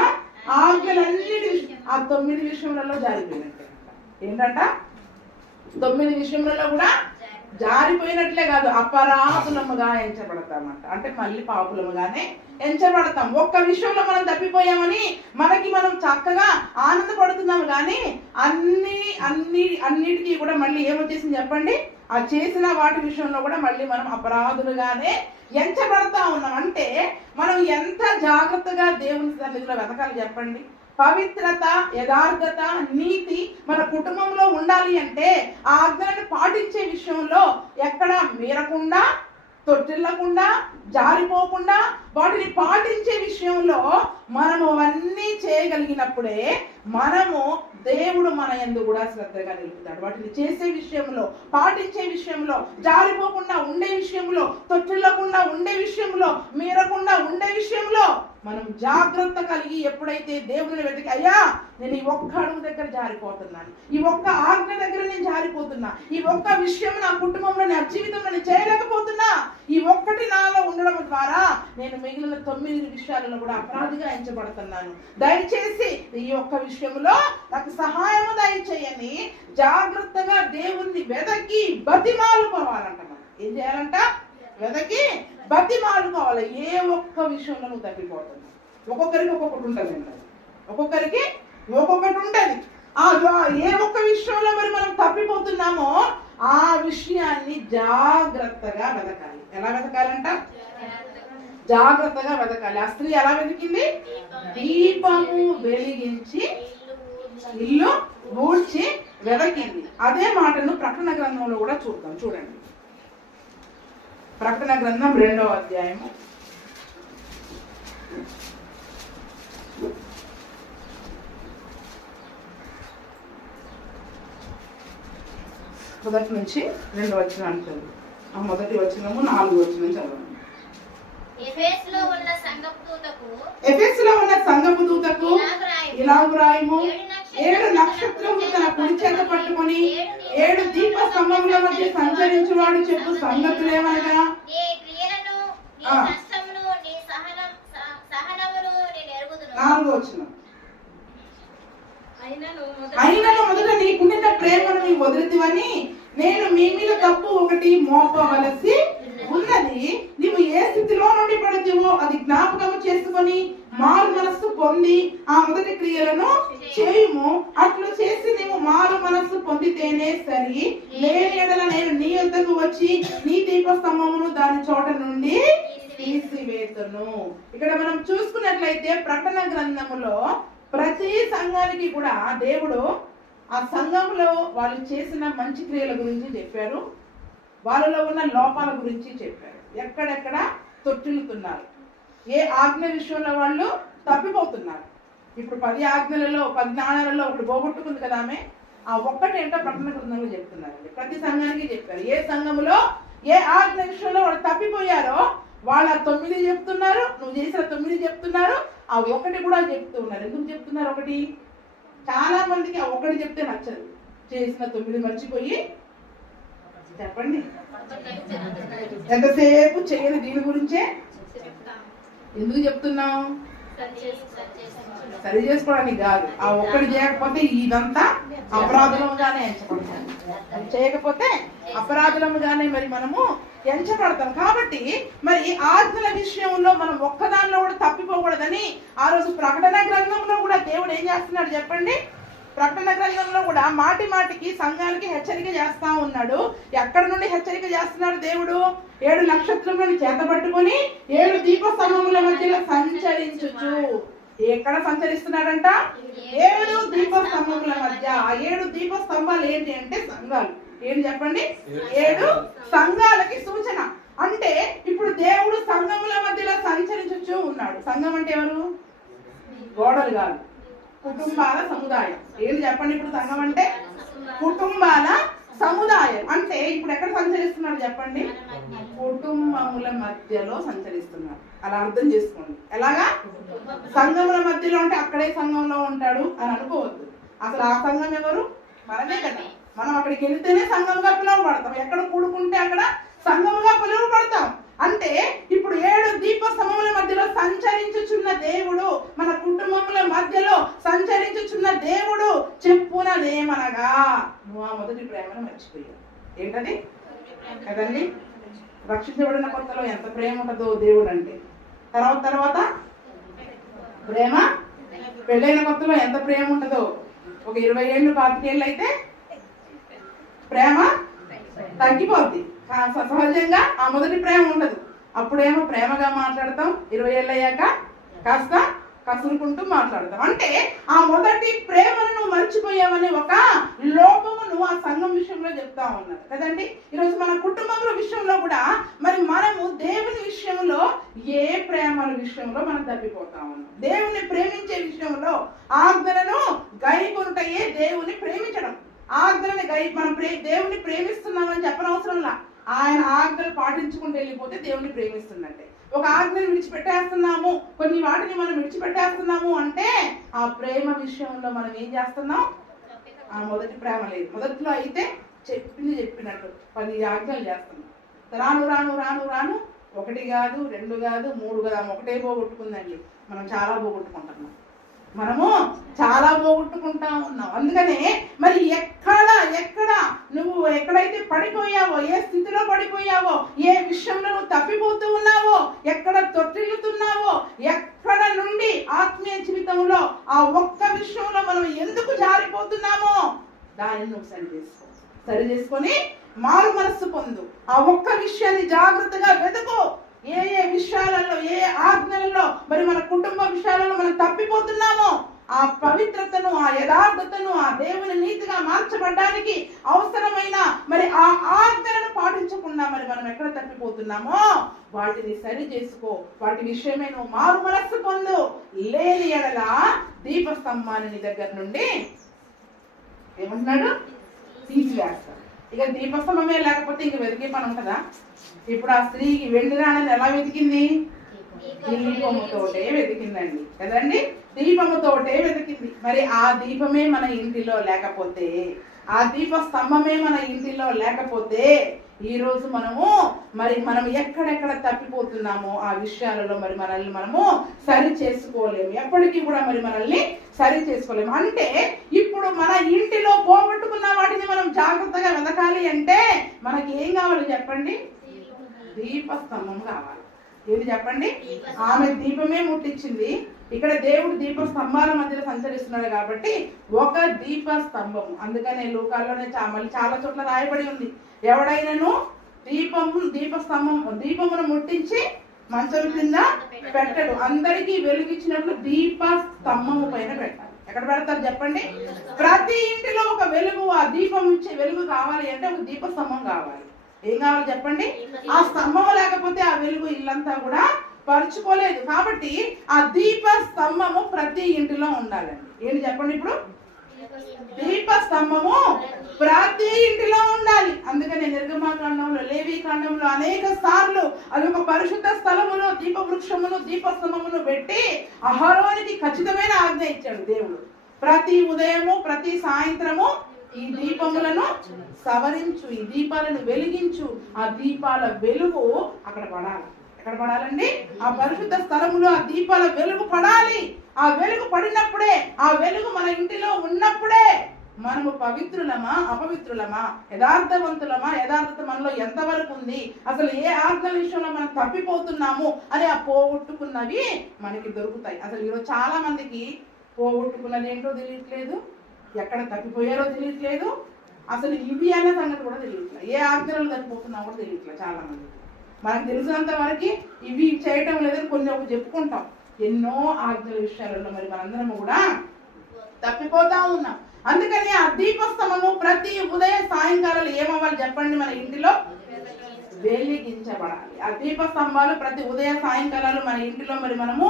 ఆజ్ఞలన్నిటి ఆ 9 విషయంలో జారిపోయినట్టే. ఏంటంట 9 విషయములలో కూడా జారిపోయినట్లే కాదు, అపరాధులముగా ఎంచబడతామంట. అంటే మళ్ళీ పాపులముగానే ఎంచబడతాం. ఒక్క విషయంలో మనం తప్పిపోయామని మనం చక్కగా ఆనందపడుతున్నాము, కానీ అన్నిటికీ కూడా మళ్ళీ ఏమొచ్చేసింది చెప్పండి? ఆ చేసిన వాటి విషయంలో కూడా మళ్ళీ మనం అపరాధులుగానే ఎంచబడతా ఉన్నాం. అంటే మనం ఎంత జాగ్రత్తగా దేవుని సన్నిధిలో వెతకాలి చెప్పండి? పవిత్రత, యథార్థత, నీతి మన కుటుంబంలో ఉండాలి అంటే ఆ ఆజ్ఞలను పాటించే విషయంలో ఎక్కడ మీరకుండా, తొట్టిల్లకుండా, జారిపోకుండా వాటిని పాటించే విషయంలో మనము అవన్నీ చేయగలిగినప్పుడే మనము దేవుడు మన యందు కూడా శ్రద్ధగా నిలుపుతాడు. వాటిని చేసే విషయంలో, పాటించే విషయంలో, జారిపోకుండా ఉండే విషయంలో, తొట్టిల్లకుండా ఉండే విషయంలో, మీరకుండా ఉండే విషయంలో మనం జాగ్రత్త కలిగి ఎప్పుడైతే దేవుని వెతికి, అయ్యా నేను ఈ ఒక్క అడుగు దగ్గర జారిపోతున్నాను, ఈ ఒక్క ఆజ్ఞ దగ్గర నేను జారిపోతున్నా, ఈ ఒక్క విషయం నా కుటుంబంలో, నా జీవితంలో నేను చేయలేకపోతున్నా, ఈ ఒక్కటి నాలో ఉండడం ద్వారా నేను మిగిలిన 9 విషయాలలో కూడా అపరాధిగా ఎంచబడుతున్నాను, దయచేసి ఈ ఒక్క విషయంలో నాకు సహాయం దయచేయని జాగ్రత్తగా దేవుణ్ణి వెతకి బతిమాలుకోవాలంట. మనం ఏం చేయాలంట? వెతకి బతిమాలుకోవాలి. ఏ ఒక్క విషయంలో నువ్వు తప్పిపోతున్నావు? ఒక్కొక్కరికి ఒక్కొక్కటి ఉంటుంది, ఒక్కొక్కరికి ఒక్కొక్కటి ఉంటుంది. ఏ ఒక్క విషయంలో మరి మనం తప్పిపోతున్నామో ఆ విషయాన్ని జాగ్రత్తగా వెతకాలి. ఎలా వెతకాలంట? జాగ్రత్తగా వెతకాలి. ఆ స్త్రీ ఎలా వెతికింది? దీపము వెలిగించి ఇల్లు ఊడ్చి వెతకింది. అదే మాటను ప్రకటన గ్రంథంలో కూడా చూద్దాం. చూడండి, ప్రకటన గ్రంథం 2వ అధ్యాయము 1 నుంచి 2 వచనాలు చదువు. ఆ మొదటి వచనము 4 వచనం చదవండి. ఎఫెసులో ఉన్న సంఘపు దూతకు ఇలాగు రాయము, 7 నక్షత్రములు తన కుడి చేత పట్టుకొని 7 దీప స్తంభముల మధ్య సంచరించువాడు చెప్పు సంగతులేమనగా, 4వ వచనం. అయినను మొదట నీకుండిన ప్రేమను నీ వదిలితివని నేను మీ మీద తప్పు ఒకటి మోపవలసి ఉన్నది. నీవు ఏ స్థితిలో నుండి పడుతావో అది జ్ఞాపకము చేసుకొని మారు మనస్సు పొంది ఆ మొదటి క్రియలను చేయుము. అట్లు చేసి నీవు మారు మనస్సు పొందితేనే సరి. లేని ఎడల నేను నీ యొద్దకు వచ్చి నీ దీపస్తంభమును దాని చోట నుండి తీసివేతును. ఇక్కడ మనం చూసుకున్నట్లయితే ప్రకటన గ్రంథములో ప్రతి సంఘానికి కూడా దేవుడు ఆ సంఘంలో వాళ్ళు చేసిన మంచి క్రియల గురించి చెప్పారు, వాళ్ళలో ఉన్న లోపాల గురించి చెప్పారు. ఎక్కడెక్కడ తొట్టిల్లుతున్నారు, ఏ ఆజ్ఞ విషయంలో వాళ్ళు తప్పిపోతున్నారు. ఇప్పుడు 10 ఆజ్ఞలలో 10 జ్ఞానాలలో ఒకటి పోగొట్టుకుంది కదా ఆమె, ఆ ఒక్కటేంటో ప్రకటన గ్రంథంలో చెప్తున్నారండి. ప్రతి సంఘానికి చెప్పారు. ఏ సంఘములో ఏ ఆజ్ఞ విషయంలో వాళ్ళు తప్పిపోయారో వాళ్ళ 9 చెప్తున్నారు, నువ్వు చేసిన 9 చెప్తున్నారు, ఆ ఒకటి కూడా చెప్తూ ఉన్నారు. ఎందుకు చెప్తున్నారు? ఒకటి, చాలా మందికి ఆ ఒకటి చెప్తే నచ్చదు. చేసిన 9 మర్చిపోయి చెప్పండి ఎంతసేపు చేయని దీని గురించే ఎందుకు చెప్తున్నావు? సరి చేసుకోవడానికి కాదు. ఆ ఒక్కటి చేయకపోతే ఇదంతా అపరాధముగానే ఎంచబడతాం, చేయకపోతే అపరాధముగానే మరి మనము ఎంచబడతాం. కాబట్టి మరి ఆజ్ఞల విషయంలో మనం ఒక్కదానిలో కూడా తప్పిపోకూడదని ఆ రోజు ప్రకటన గ్రంథంలో కూడా దేవుడు ఏం చేస్తున్నాడు చెప్పండి? ప్రకటన గ్రంథంలో కూడా మాటి మాటికి సంఘానికి హెచ్చరిక చేస్తా ఉన్నాడు. ఎక్కడ నుండి హెచ్చరిక చేస్తున్నాడు దేవుడు? 7 నక్షత్రములను చేతబట్టుకొని 7 దీపస్తంభముల మధ్యలో సంచరించుచు. ఎక్కడ సంచరిస్తున్నాడంట? 7 దీపస్తంభముల మధ్య. ఆ 7 దీపస్తంభాలు ఏంటి అంటే సంఘాలు. ఏంటి చెప్పండి? 7 సంఘాలకి సూచన. అంటే ఇప్పుడు దేవుడు సంఘముల మధ్యలో సంచరించుచు ఉన్నాడు. సంఘం అంటే ఎవరు? గోడలు కాదు, కుటుంబాల సముదాయం. ఏంటి చెప్పండి? ఇప్పుడు సంఘం అంటే కుటుంబాల సముదాయం. అంటే ఇప్పుడు ఎక్కడ సంచరిస్తున్నాడు చెప్పండి? కుటుంబముల మధ్యలో సంచరిస్తున్నాడు. అలా అర్థం చేసుకోండి. ఎలాగా? సంఘముల మధ్యలో అంటే అక్కడే సంఘంలో ఉంటాడు అని అనుకోవద్దు. అసలు ఆ సంఘం ఎవరు? మనమే కదా. మనం అక్కడికి వెళితేనే సంఘంగా పిలువబడతాం. ఎక్కడ కూడుకుంటే అక్కడ సంఘముగా పిలువబడతాం. అంటే ఇప్పుడు 7 దీప సమముల మధ్యలో సంచరించుచున్న దేవుడు, మన కుటుంబముల మధ్యలో సంచరించుచున్న దేవుడు చెప్పు చెప్పునదేమనగా నువ్వు ఆ మొదటి ప్రేమను మర్చిపోయావు. ఏంటది కదండి? రక్షించబడిన కొత్తలో ఎంత ప్రేమ ఉంటుందో దేవుడు అంటే. తర్వాత ప్రేమ పెళ్ళైన కొత్తలో ఎంత ప్రేమ ఉంటుందో. ఒక 20 ఏళ్ళు 25 ఏళ్ళు అయితే ప్రేమ తగ్గిపోద్ది. సహజంగా ఆ మొదటి ప్రేమ ఉండదు. అప్పుడేమో ప్రేమగా మాట్లాడతాం, 20 ఏళ్ళు అయ్యాక కాస్త కసురుకుంటూ మాట్లాడతాం. అంటే ఆ మొదటి ప్రేమను నువ్వు మర్చిపోయావని ఒక లోపము నువ్వు ఆ సంఘం విషయంలో చెప్తా ఉన్నారు కదండి. ఈరోజు మన కుటుంబంలో విషయంలో కూడా మరి మనము దేవుని విషయంలో ఏ ప్రేమల విషయంలో మనం తప్పిపోతా ఉన్నాం. దేవుని ప్రేమించే విషయంలో ఆజ్ఞలను గైకొనుటయే దేవుని ప్రేమించడం. ఆజ్ఞలని మనం దేవుని ప్రేమిస్తున్నామని చెప్పనవసరంలా. ఆయన ఆజ్ఞలు పాటించుకుంటూ వెళ్ళిపోతే దేవుని ప్రేమిస్తున్నట్టే. ఒక ఆజ్ఞను విడిచిపెట్టేస్తున్నాము, కొన్ని వాటిని మనం విడిచిపెట్టేస్తున్నాము అంటే ఆ ప్రేమ విషయంలో మనం ఏం చేస్తున్నాం? ఆ మొదటి ప్రేమ లేదు. మొదట్లో అయితే చెప్పినట్టు 10 ఆజ్ఞలు చేస్తున్నాం. రాను రాను రాను రాను 1 కాదు 2 కాదు 3 కాదు, ఒకటే పోగొట్టుకుందండి. మనం చాలా పోగొట్టుకుంటున్నాం. ఉన్నాం. అందుకనే మరి ఎక్కడ నువ్వు ఎక్కడైతే పడిపోయావో, ఏ స్థితిలో పడిపోయావో, ఏ విషయంలో నువ్వు తప్పిపోతూ ఉన్నావో, ఎక్కడ తొట్టిల్లుతున్నావో, ఎక్కడ నుండి ఆత్మీయ జీవితంలో ఆ ఒక్క విషయంలో మనం ఎందుకు జారిపోతున్నామో దానిని నువ్వు సరి చేసుకొని మారు మనస్సు పొందు. ఆ ఒక్క విషయాన్ని జాగ్రత్తగా వెతుకు. ఏ విషయాలలో, ఏ ఆజ్ఞలలో మరి మన కుటుంబ విషయాలలో మనం తప్పిపోతున్నామో ఆ పవిత్రతను, ఆ యథార్థతను, ఆ దేవుని నీతిగా మార్చబడ్డానికి అవసరమైన మరి ఆ ఆజ్ఞలను పాటించకుండా మరి మనం ఎక్కడ తప్పిపోతున్నామో వాటిని సరి చేసుకో. వాటి విషయమే నువ్వు మారు మనస్సు పొందు. లేని ఎడల దీపస్తంభాన్ని నీ దగ్గర నుండి ఏమంటున్నాడు? తీసివేస్తాడు. ఇక దీపస్తంభమే లేకపోతే ఇంక వెతికే పని ఉంటుందా? ఇప్పుడు ఆ స్త్రీకి వెండి రాణని ఎలా వెతికింది? దీపముతోటే వెతికిందండి కదండి. దీపముతోటే వెతికింది. మరి ఆ దీపమే మన ఇంటిలో లేకపోతే, ఆ దీప స్తంభమే మన ఇంటిలో లేకపోతే ఈ రోజు మనం ఎక్కడెక్కడ తప్పిపోతున్నామో ఆ విషయాలలో మరి మనల్ని మనము సరి చేసుకోలేము. ఎప్పటికీ కూడా మరి మనల్ని సరి చేసుకోలేము. అంటే ఇప్పుడు మన ఇంటిలో పోగొట్టుకున్న వాటిని మనం జాగ్రత్తగా వెతకాలి అంటే మనకి ఏం కావాలి చెప్పండి? దీపస్తంభం కావాలి. ఏది చెప్పండి? ఆమె దీపమే ముట్టించింది. ఇక్కడ దేవుడు దీప స్తంభాల మధ్యలో సంచరిస్తున్నాడు కాబట్టి ఒక దీప స్తంభం. అందుకనే లోకాల్లోనే చాలా చోట్ల రాయబడి ఉంది, ఎవడైనాను దీపమును ముట్టించి మంచం కింద పెట్టడు, అందరికీ వెలుగిచ్చినట్లు దీప స్తంభము పైన పెట్టాలి. ఎక్కడ పెడతారు చెప్పండి? ప్రతి ఇంటిలో ఒక వెలుగు, ఆ దీపం ఇచ్చే వెలుగు కావాలి అంటే ఒక దీప స్తంభం కావాలి. ఏం కావాలి చెప్పండి? ఆ స్తంభం లేకపోతే ఆ వెలుగు ఇల్లంతా కూడా పరుచుకోలేదు. కాబట్టి ఆ దీప స్తంభము ప్రతి ఇంటిలో ఉండాలండి. ఏంటి చెప్పండి? ఇప్పుడు దీప స్తంభము ప్రతి ఇంటిలో ఉండాలి. అందుకని నిర్గమకాండంలో, లేవి కాండంలో అనేక సార్లు అది ఒక పరిశుద్ధ స్థలములో దీప వృక్షమును, దీప స్తంభమును పెట్టి అహరోనికి ఖచ్చితమైన ఆజ్ఞ ఇచ్చాడు దేవుడు. ప్రతి ఉదయము, ప్రతి సాయంత్రము ఈ దీపములను సవరించు, ఈ దీపాలను వెలిగించు. ఆ దీపాల వెలుగు అక్కడ పడాలి. ఎక్కడ పడాలండి? ఆ పరిశుద్ధ స్థలములో ఆ దీపాల వెలుగు పడాలి. ఆ వెలుగు పడినప్పుడే, ఆ వెలుగు మన ఇంటిలో ఉన్నప్పుడే మనము పవిత్రులమా అపవిత్రులమా, యథార్థవంతులమా, యథార్థత మనలో ఎంతవరకు ఉంది, అసలు ఏ ఆజ్ఞ విషయంలో మనం తప్పిపోతున్నాము అని ఆ పోగొట్టుకున్నవి మనకి దొరుకుతాయి. అసలు ఈరోజు చాలా మందికి పోగొట్టుకున్నది ఏంటో తెలియట్లేదు, ఎక్కడ తప్పిపోయారో తెలియట్లేదు, అసలు ఇవి అనే సంగతి కూడా తెలియట్లేదు, ఏ ఆజ్ఞలు తప్పిపోతున్నా కూడా తెలియట్లేదు. చాలా మందికి మనకు తెలిసినంత వరకు ఇవి చేయటం లేదని కొన్ని ఒక చెప్పుకుంటాం. ఎన్నో ఆజ్ఞల విషయాలలో మరి మనందరం కూడా తప్పిపోతా ఉన్నాం. అందుకని ఆ దీపస్తంభము ప్రతి ఉదయ సాయంకాలాలు ఏమవ్వాలి చెప్పండి? మన ఇంటిలో వెలిగించబడాలి. ఆ దీపస్తంభాలు ప్రతి ఉదయ సాయంకాలాలు మన ఇంటిలో మరి మనము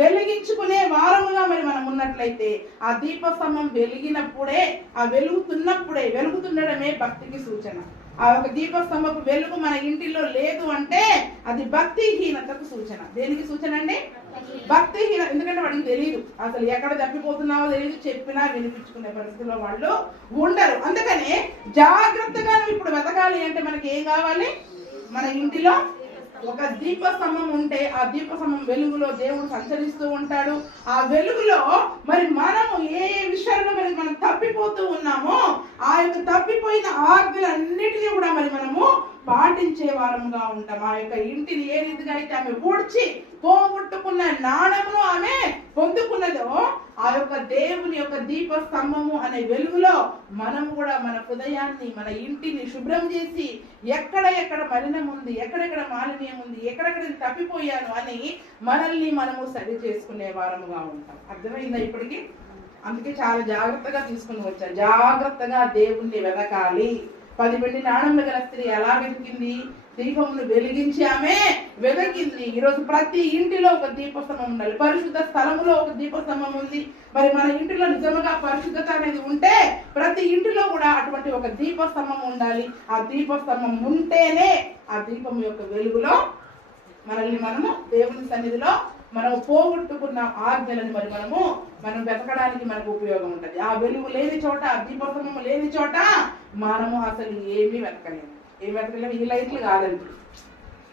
వెలిగించుకునే వారముగా మరి మనం ఉన్నట్లయితే ఆ దీపస్తంభం వెలిగినప్పుడే, ఆ వెలుగుతుండడమే భక్తికి సూచన. ఆ ఒక దీపస్తంభపు వెలుగు మన ఇంటిలో లేదు అంటే అది భక్తిహీనతకు సూచన. దేనికి సూచన అండి? భక్తిహీన. ఎందుకంటే వాడికి తెలియదు, అసలు ఎక్కడ తప్పిపోతున్నావో తెలియదు, చెప్పినా వినిపించుకునే పరిస్థితిలో వాళ్ళు ఉండరు. అందుకనే జాగ్రత్తగా ఇప్పుడు వెతకాలి అంటే మనకి ఏం కావాలి? మన ఇంటిలో ఒక దీపస్తంభం ఉంటే ఆ దీపస్తంభం వెలుగులో దేవుడు సంచరిస్తూ ఉంటాడు. ఆ వెలుగులో మరి మనము ఏ విషయాల్లో మరి మనం తప్పిపోతూ ఉన్నామో ఆ యొక్క తప్పిపోయిన ఆజ్ఞలన్నిటినీ కూడా మరి మనము పాటించే వారముగా ఉంటాం. ఆ యొక్క ఇంటిని ఏ రీతిగా అయితే ఆమె ఊడ్చి పోగొట్టుకున్న నాణమును ఆమె పొందుకున్నదో ఆ యొక్క దేవుని యొక్క దీప స్తంభము అనే వెలుగులో మనము కూడా మన హృదయాన్ని మన ఇంటిని శుభ్రం చేసి ఎక్కడ మలినం ఉంది, ఎక్కడెక్కడ మాలిన్యం ఉంది, ఎక్కడెక్కడ తప్పిపోయాను అని మనల్ని మనము సరి చేసుకునే వారముగా ఉంటాం. అర్థమైందా ఇప్పటికి? అందుకే చాలా జాగ్రత్తగా తీసుకుని వచ్చాను. జాగ్రత్తగా దేవుణ్ణి వెతకాలి. 10 వెండి నాణములు గల స్త్రీ ఎలా వెతికింది? దీపమును వెలిగించి ఆమె వెతికింది. ఈరోజు ప్రతి ఇంటిలో ఒక దీపస్తంభం ఉండాలి. పరిశుద్ధ స్థలములో ఒక దీపస్తంభం ఉంది. మరి మన ఇంటిలో నిజంగా పరిశుద్ధత అనేది ఉంటే ప్రతి ఇంటిలో కూడా అటువంటి ఒక దీపస్తంభం ఉండాలి. ఆ దీపస్తంభం ఉంటేనే ఆ దీపం యొక్క వెలుగులో మనల్ని మనము దేవుని సన్నిధిలో మనం పోగొట్టుకున్న ఆజ్ఞలను మరి మనం వెతకడానికి మనకు ఉపయోగం ఉంటుంది. ఆ వెలుగు లేని చోట, ఆ దీపస్తంభం లేని చోట మనము అసలు ఏమీ వెతకలేము. ఏమి వెతకలేము? ఈ లైట్లు కాదండి,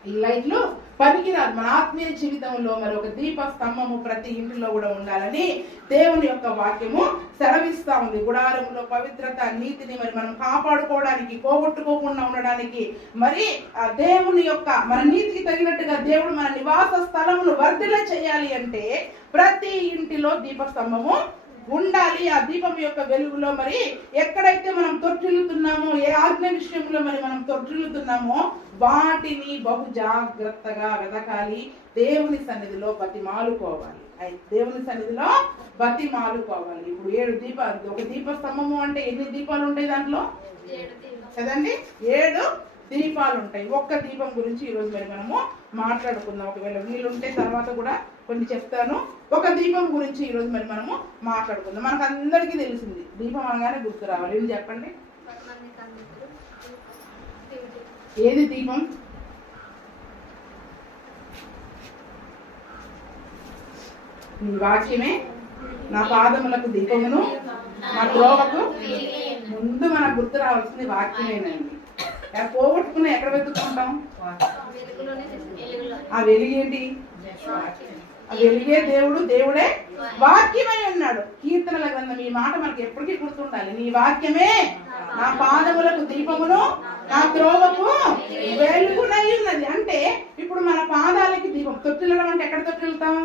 ఈ లైట్లు పనికిరాదు. మన ఆత్మీయ జీవితంలో మరి ఒక దీప స్తంభము ప్రతి ఇంటిలో కూడా ఉండాలని దేవుని యొక్క వాక్యము సెలవిస్తా ఉంది. గుడారంలో పవిత్రత, నీతిని మరి మనం కాపాడుకోవడానికి, పోగొట్టుకోకుండా ఉండడానికి మరి ఆ దేవుని యొక్క మన నీతికి తగినట్టుగా దేవుడు మన నివాస స్థలమును వర్ధిల్ల చేయాలి అంటే ప్రతి ఇంటిలో దీపస్తంభము ఉండాలి. ఆ దీపం యొక్క వెలుగులో మరి ఎక్కడైతే మనం తొట్టిల్లుతున్నామో, ఏ ఆజ్ఞ విషయంలో మరి మనం తొట్టిల్లుతున్నామో వాటిని బహు జాగ్రత్తగా వెతకాలి. దేవుని సన్నిధిలో బతిమాలుకోవాలి. దేవుని సన్నిధిలో బతిమాలుకోవాలి. ఇప్పుడు 7 దీపాలు, ఒక దీపస్తంభము అంటే ఎన్ని దీపాలు ఉంటాయి దాంట్లో కదండి? 7 దీపాలు ఉంటాయి. ఒక్క దీపం గురించి ఈరోజు మరి మనము మాట్లాడుకుందాం. ఒకవేళ వీలుంటే తర్వాత కూడా కొన్ని చెప్తాను. ఒక దీపం గురించి ఈరోజు మరి మనము మాట్లాడుకుందాం. మనకు అందరికీ తెలిసింది, దీపం అనగానే గుర్తు రావాలి. ఏం చెప్పండి? ఏది దీపం? నీ వాక్యమే నా పాదములకు దీపమును నా త్రోవకు. ముందు మనకు గుర్తు రావాల్సింది వాక్యమేనండి. పోగొట్టుకుని ఎక్కడ వెతుక్కుంటాం? ఆ వెలుగేంటి? ఆ వెలుగే దేవుడు, దేవుడే వాక్యమై ఉన్నాడు. కీర్తనల గ్రంథం ఈ మాట మనకి ఎప్పటికీ గుర్తుండాలి. నీ వాక్యమే నా పాదములకు దీపమును నా త్రోవకు వెలుగునై ఉన్నది. అంటే ఇప్పుడు మన పాదాలకి దీపం. తొట్టిల్లడం అంటే ఎక్కడ తొట్టిల్లుతాం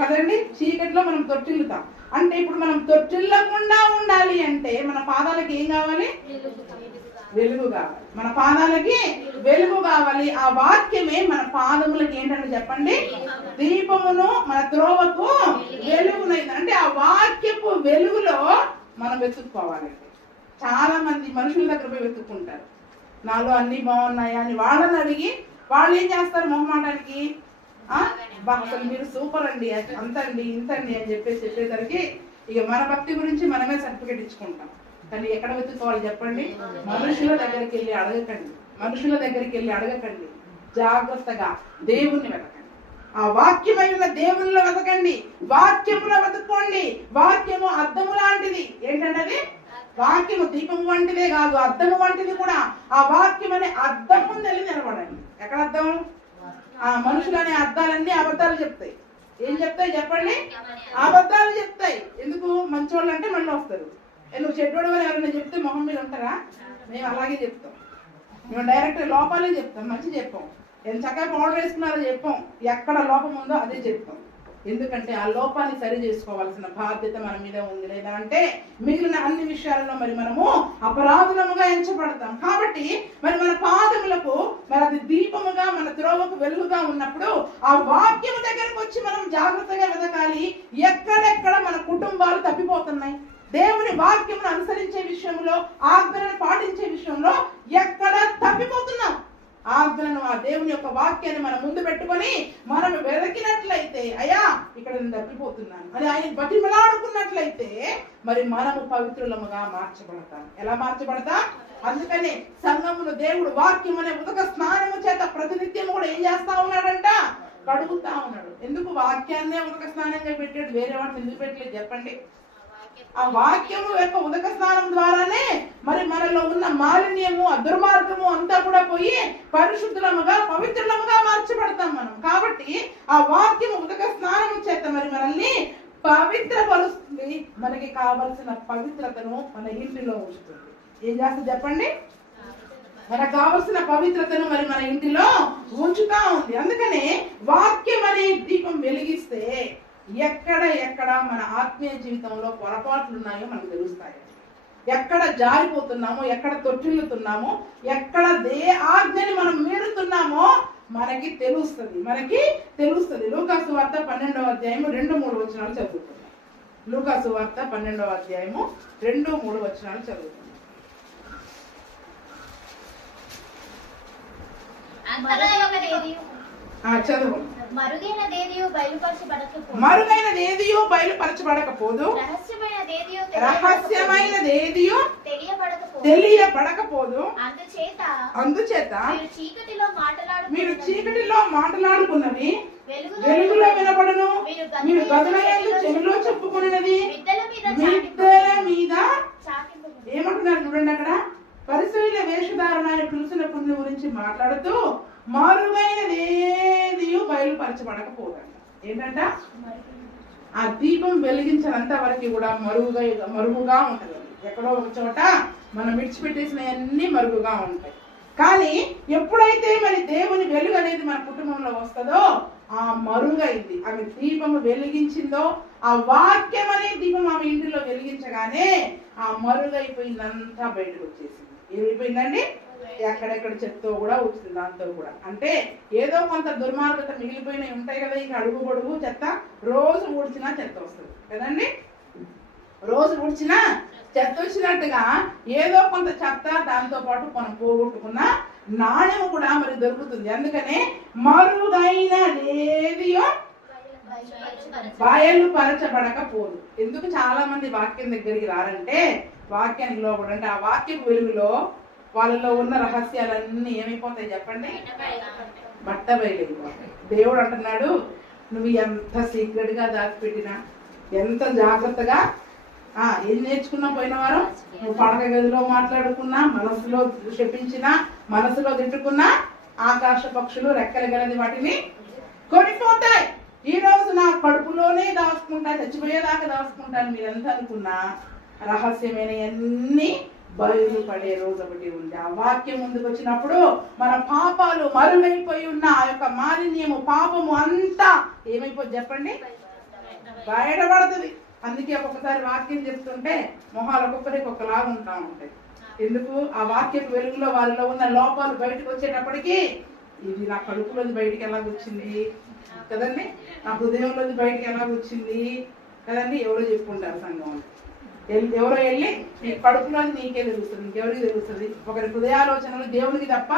కదండి? చీకట్లో మనం తొట్టిల్లుతాం. అంటే ఇప్పుడు మనం తొట్టిల్లకుండా ఉండాలి అంటే మన పాదాలకి ఏం కావాలి? వెలుగు కావాలి. మన పాదాలకి వెలుగు కావాలి. ఆ వాక్యమే మన పాదములకి ఏంటంటే చెప్పండి? దీపమును మన త్రోవకు వెలుగునైంది. అంటే ఆ వాక్యపు వెలుగులో మనం వెతుక్కోవాలండి. చాలా మంది మనుషుల దగ్గర పోయి వెతుక్కుంటారు. నాలో అన్ని బాగున్నాయా అని వాళ్ళని అడిగి వాళ్ళు ఏం చేస్తారు? మొహమాటానికి అసలు మీరు సూపర్ అండి, అంతండి, ఇంతండి అని చెప్పేసరికి ఇక మన భక్తి గురించి మనమే సర్టిఫికేట్ ఇచ్చుకుంటాం. కానీ ఎక్కడ వెతుక్కోవాలి చెప్పండి? మనుషుల దగ్గరికి వెళ్ళి అడగకండి. మనుషుల దగ్గరికి వెళ్ళి అడగకండి. జాగ్రత్తగా దేవుణ్ణి వెతకండి. ఆ వాక్యమైన దేవునిలో వెతకండి. వాక్యములో వెతుక్కోండి. వాక్యము అద్దము లాంటిది. ఏంటంటే అది వాక్యము దీపము వంటిదే కాదు, అద్దము వంటిది కూడా. ఆ వాక్యం అనే అద్దం ముందు వెళ్ళి నిలబడండి. ఎక్కడ అద్దం? ఆ మనుషులు అనే అద్దాలన్నీ అబద్ధాలు చెప్తాయి. ఏం చెప్తాయి చెప్పండి? అబద్ధాలు చెప్తాయి. ఎందుకు? మంచోళ్ళు అంటే మళ్ళీ వస్తారు. నువ్వు చెడ్డోడు అని ఎవరైనా చెప్తే మొహం మీద ఉంటారా? మేము అలాగే చెప్తాం. మేము డైరెక్ట్ లోపాలే చెప్తాం, మంచి చెప్పాం. ఎంత చక్కగా పౌడర్ వేసుకున్నారో చెప్పాం. ఎక్కడ లోపం ఉందో అదే చెప్తాం. ఎందుకంటే ఆ లోపాన్ని సరి చేసుకోవాల్సిన బాధ్యత మన మీద ఉంది. లేదా అంటే మిగిలిన అన్ని విషయాలలో మరి మనము అపరాధులముగా ఎంచబడతాం. కాబట్టి మరి మన పాదములకు మరి అది దీపముగా, మన త్రోవకు వెలుగుగా ఉన్నప్పుడు ఆ వాక్యము దగ్గరకు వచ్చి మనం జాగ్రత్తగా వెతకాలి. ఎక్కడెక్కడ మన కుటుంబాలు తప్పిపోతున్నాయి, దేవుని వాక్యమును అనుసరించే విషయంలో, ఆజ్ఞలను పాటించే విషయంలో ఎక్కడ తప్పిపోతున్నాం? ఆజ్ఞలను, ఆ దేవుని యొక్క వాక్యాన్ని మనం ముందు పెట్టుకొని మనం వెతికినట్లయితే, అయ్యా ఇక్కడ నేను తప్పిపోతున్నాను అని ఆయన బతిమలాడుకున్నట్లయితే మరి మనము పవిత్రులముగా మార్చబడతాం. ఎలా మార్చబడతాం? అందుకని సంఘమును దేవుడు వాక్యం అనే ఉదక స్నానము చేత ప్రతినిత్యం కూడా ఏం చేస్తా ఉన్నాడంట? కడుగుతా ఉన్నాడు. ఎందుకు వాక్యాన్నే ఉదక స్నానంగా పెట్టాడు? వేరే వాటిని ఎందుకు పెట్టలేదు చెప్పండి? ఆ వాక్యము యొక్క ఉదక స్నానం ద్వారానే మరి మనలో ఉన్న మాలిన్యము, దుర్మార్గము అంతా కూడా పోయి పరిశుద్ధులముగా, పవిత్రులముగా మార్చబడతాం మనం. కాబట్టి ఆ వాక్యము ఉదక స్నానము చేత మరి మనల్ని పవిత్రపరుస్తుంది, మనకి కావలసిన పవిత్రతను మన ఇంటిలో ఉంచుతుంది. ఏం చేస్తుంది చెప్పండి? మనకు కావలసిన పవిత్రతను మరి మన ఇంటిలో ఉంచుతా ఉంది. అందుకనే వాక్యం అనే దీపం వెలిగిస్తే ఎక్కడ మన ఆత్మీయ జీవితంలో పొరపాట్లు ఉన్నాయో మనకు తెలుస్తాయి. ఎక్కడ జారిపోతున్నామో, ఎక్కడ తొట్టిల్లుతున్నామో, ఎక్కడ ఆజ్ఞని మనం మీరుతున్నామో మనకి తెలుస్తుంది. లూకాసు వార్త 12వ అధ్యాయము 2-3 వచనాలు చదువుతున్నాం. లూకాసు వార్త 12వ అధ్యాయము 2-3 వచనాలు చదువుతున్నాం. చదువు. మరుగైనదేదియో బయలుపరచబడకపోదు, రహస్యమైనదేదియో తెలియబడకపోదు. అందుచేత మీరు చీకటిలో మాట్లాడుకున్నవి వెలుగులో వినబడును, మీరు గదులయందు చెవిలో చెప్పుకున్నది మిద్దెల మీద. ఏమంటున్నారు చూడండి అక్కడ, పరిశీలన వేషధారణ పిలిచిన పుణ్య గురించి మాట్లాడుతూ మరుగైనదేదియో బయలుపరచబడకపోదంట. ఏంటంట? ఆ దీపం వెలిగించినంత వరకు కూడా మరుగుగా ఉంటుంది. ఎక్కడో ఒక చోట మనం విడిచిపెట్టేసినవన్నీ మరుగుగా ఉంటాయి. కానీ ఎప్పుడైతే మరి దేవుని వెలుగు అనేది మన కుటుంబంలో వస్తుందో ఆ మరుగైంది. ఆమె దీపము వెలిగించిందో, ఆ వాక్యం అనే దీపం ఆమె ఇంటిలో వెలిగించగానే ఆ మరుగైపోయిందంతా బయటకు వచ్చేసింది. ఏమైపోయిందండి? ఎక్కడెక్కడ చెత్తో కూడా వచ్చింది. దాంతో కూడా అంటే ఏదో కొంత దుర్మార్గత మిగిలిపోయినవి ఉంటాయి కదా. ఇక అడుగు పొడుగు చెత్త రోజు ఊడ్చినా చెత్త వస్తుంది కదండి. రోజు ఊడ్చినా చెత్త వచ్చినట్టుగా ఏదో కొంత చెత్త దాంతో పాటు మనం పోగొట్టుకున్న నాణ్యం కూడా మరి దొరుకుతుంది. అందుకనే మరుగైనదేదియో బయలుపరచబడకపోదు. ఎందుకు చాలా మంది వాక్యం దగ్గరికి రారంటే, వాక్యానికి లోపడంటే ఆ వాక్యం వెలుగులో వాళ్ళలో ఉన్న రహస్యాలన్నీ ఏమైపోతాయి చెప్పండి? బట్ట బయలైపోతాయి. దేవుడు అంటున్నాడు, నువ్వు ఎంత సీక్రెట్ గా దాచిపెట్టినా, ఎంత జాగ్రత్తగా ఏం నేర్చుకున్నా పోయిన వారం, నువ్వు పడక గదిలో మాట్లాడుకున్నా, మనసులో శపించినా, మనసులో తిట్టుకున్నా, ఆకాశ పక్షులు రెక్కలు గలది వాటిని కొనిపోతాయి. ఈ రోజు నా కడుపులోనే దాచుకుంటా, చచ్చిపోయేదాకా దాచుకుంటాను మీరు ఎంత అనుకున్నా రహస్యమైన అన్ని బయలుపడే రోజు ఒకటి ఉంది. ఆ వాక్యం ముందుకు వచ్చినప్పుడు మన పాపాలు మరుగైపోయి ఉన్న ఆ యొక్క మాలిన్యము, పాపము అంతా ఏమైపోతుంది చెప్పండి? బయటపడుతుంది. అందుకే ఒక్కొక్కసారి వాక్యం చెప్తుంటే మొహాలు ఒక్కొక్కరికి ఒకలాగా ఉంటా ఉంటాయి. ఎందుకు? ఆ వాక్యం వెలుగులో వారిలో ఉన్న లోపాలు బయటకు వచ్చేటప్పటికి ఇది నా కడుపులోది బయటికి ఎలాగొచ్చింది కదండి, నా హృదయంలోది బయటికి ఎలాగొచ్చింది కదండి. ఎవరో చెప్పుకుంటారు సంఘం, ఎవరో వెళ్ళి నీ కడుపులోది నీకే తెలుస్తుంది, ఇంకెవరికి తెలుస్తుంది? ఒకరి హృదయాలోచనలు దేవునికి తప్ప